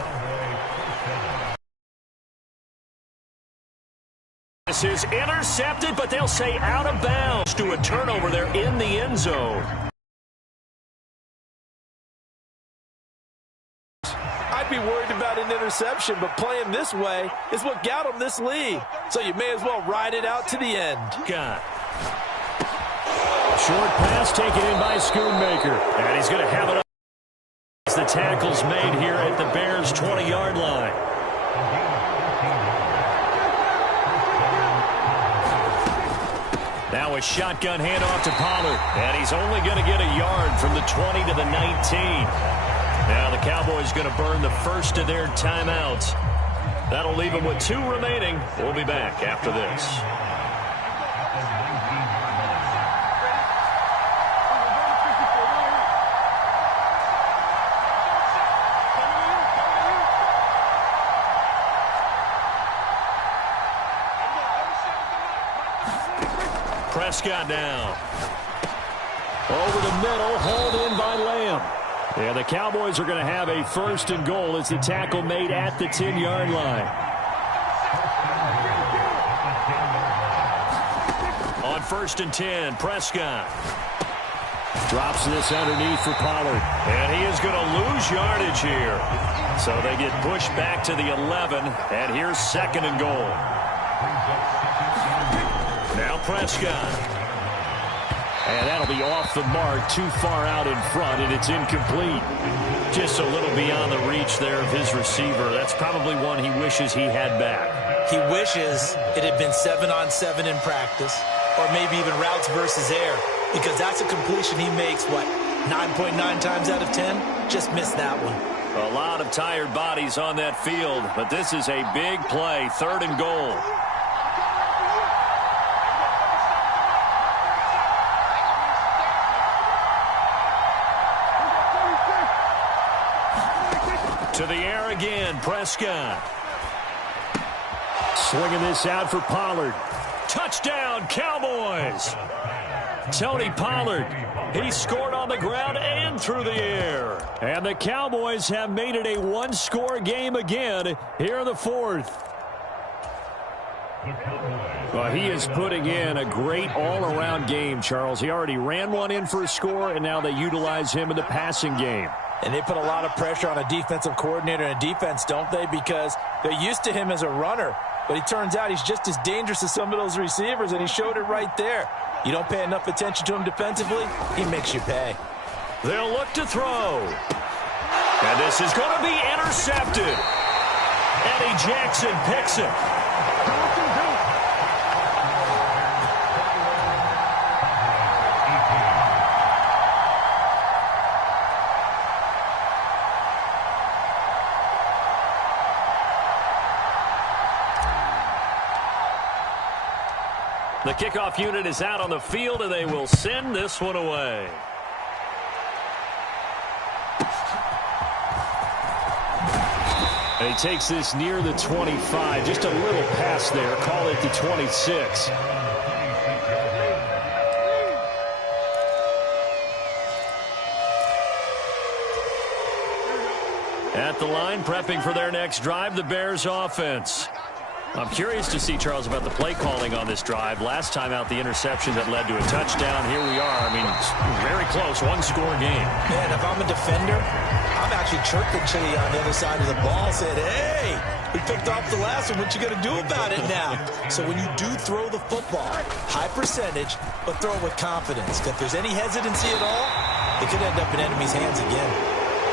This is intercepted, but they'll say out of bounds to a turnover there in the end zone. I'd be worried about an interception, but playing this way is what got him this lead. So you may as well ride it out to the end. Got short pass taken in by Schoonmaker, and he's going to have it up as the tackle's made here at the Bears' 20-yard line. Now a shotgun handoff to Pollard, and he's only going to get a yard from the 20 to the 19. Now the Cowboys going to burn the first of their timeouts. That'll leave them with 2 remaining. We'll be back after this. Prescott now. Over the middle, hauled in by Lamb. And the Cowboys are going to have a 1st and goal as the tackle made at the 10-yard line. On 1st and 10, Prescott. Drops this underneath for Pollard. And he is going to lose yardage here. So they get pushed back to the 11. And here's 2nd and goal. Now Prescott. And that'll be off the mark, too far out in front, and it's incomplete. Just a little beyond the reach there of his receiver. That's probably one he wishes he had back. He wishes it had been 7-on-7 in practice, or maybe even routes versus air, because that's a completion he makes, 9.9 times out of 10? Just missed that one. A lot of tired bodies on that field, but this is a big play, 3rd and goal. To the air again, Prescott. Swinging this out for Pollard. Touchdown, Cowboys! Tony Pollard, he scored on the ground and through the air. And the Cowboys have made it a one-score game again here in the 4th. Well, he is putting in a great all-around game, Charles. He already ran one in for a score, and now they utilize him in the passing game. And they put a lot of pressure on a defensive coordinator and a defense, don't they? Because they're used to him as a runner. But it turns out he's just as dangerous as some of those receivers, and he showed it right there. You don't pay enough attention to him defensively, he makes you pay. They'll look to throw. And this is going to be intercepted. Eddie Jackson picks it. The kickoff unit is out on the field, and they will send this one away. And he takes this near the 25. Just a little pass there. Call it the 26. At the line, prepping for their next drive, the Bears offense. I'm curious to see, Charles, about the play calling on this drive. Last time out, the interception that led to a touchdown. Here we are. I mean, it's very close, one-score game. Man, if I'm a defender, I'm actually chirping Chitty on the other side of the ball, said, hey, we picked off the last one. What you going to do about it now? So when you do throw the football, high percentage, but throw it with confidence. If there's any hesitancy at all, it could end up in enemy's hands again.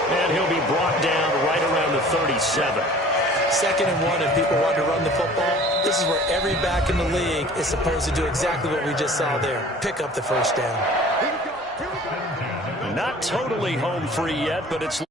And he'll be brought down right around the 37. 2nd and 1, and people want to run the football. This is where every back in the league is supposed to do exactly what we just saw there. Pick up the first down. Not totally home free yet, but it's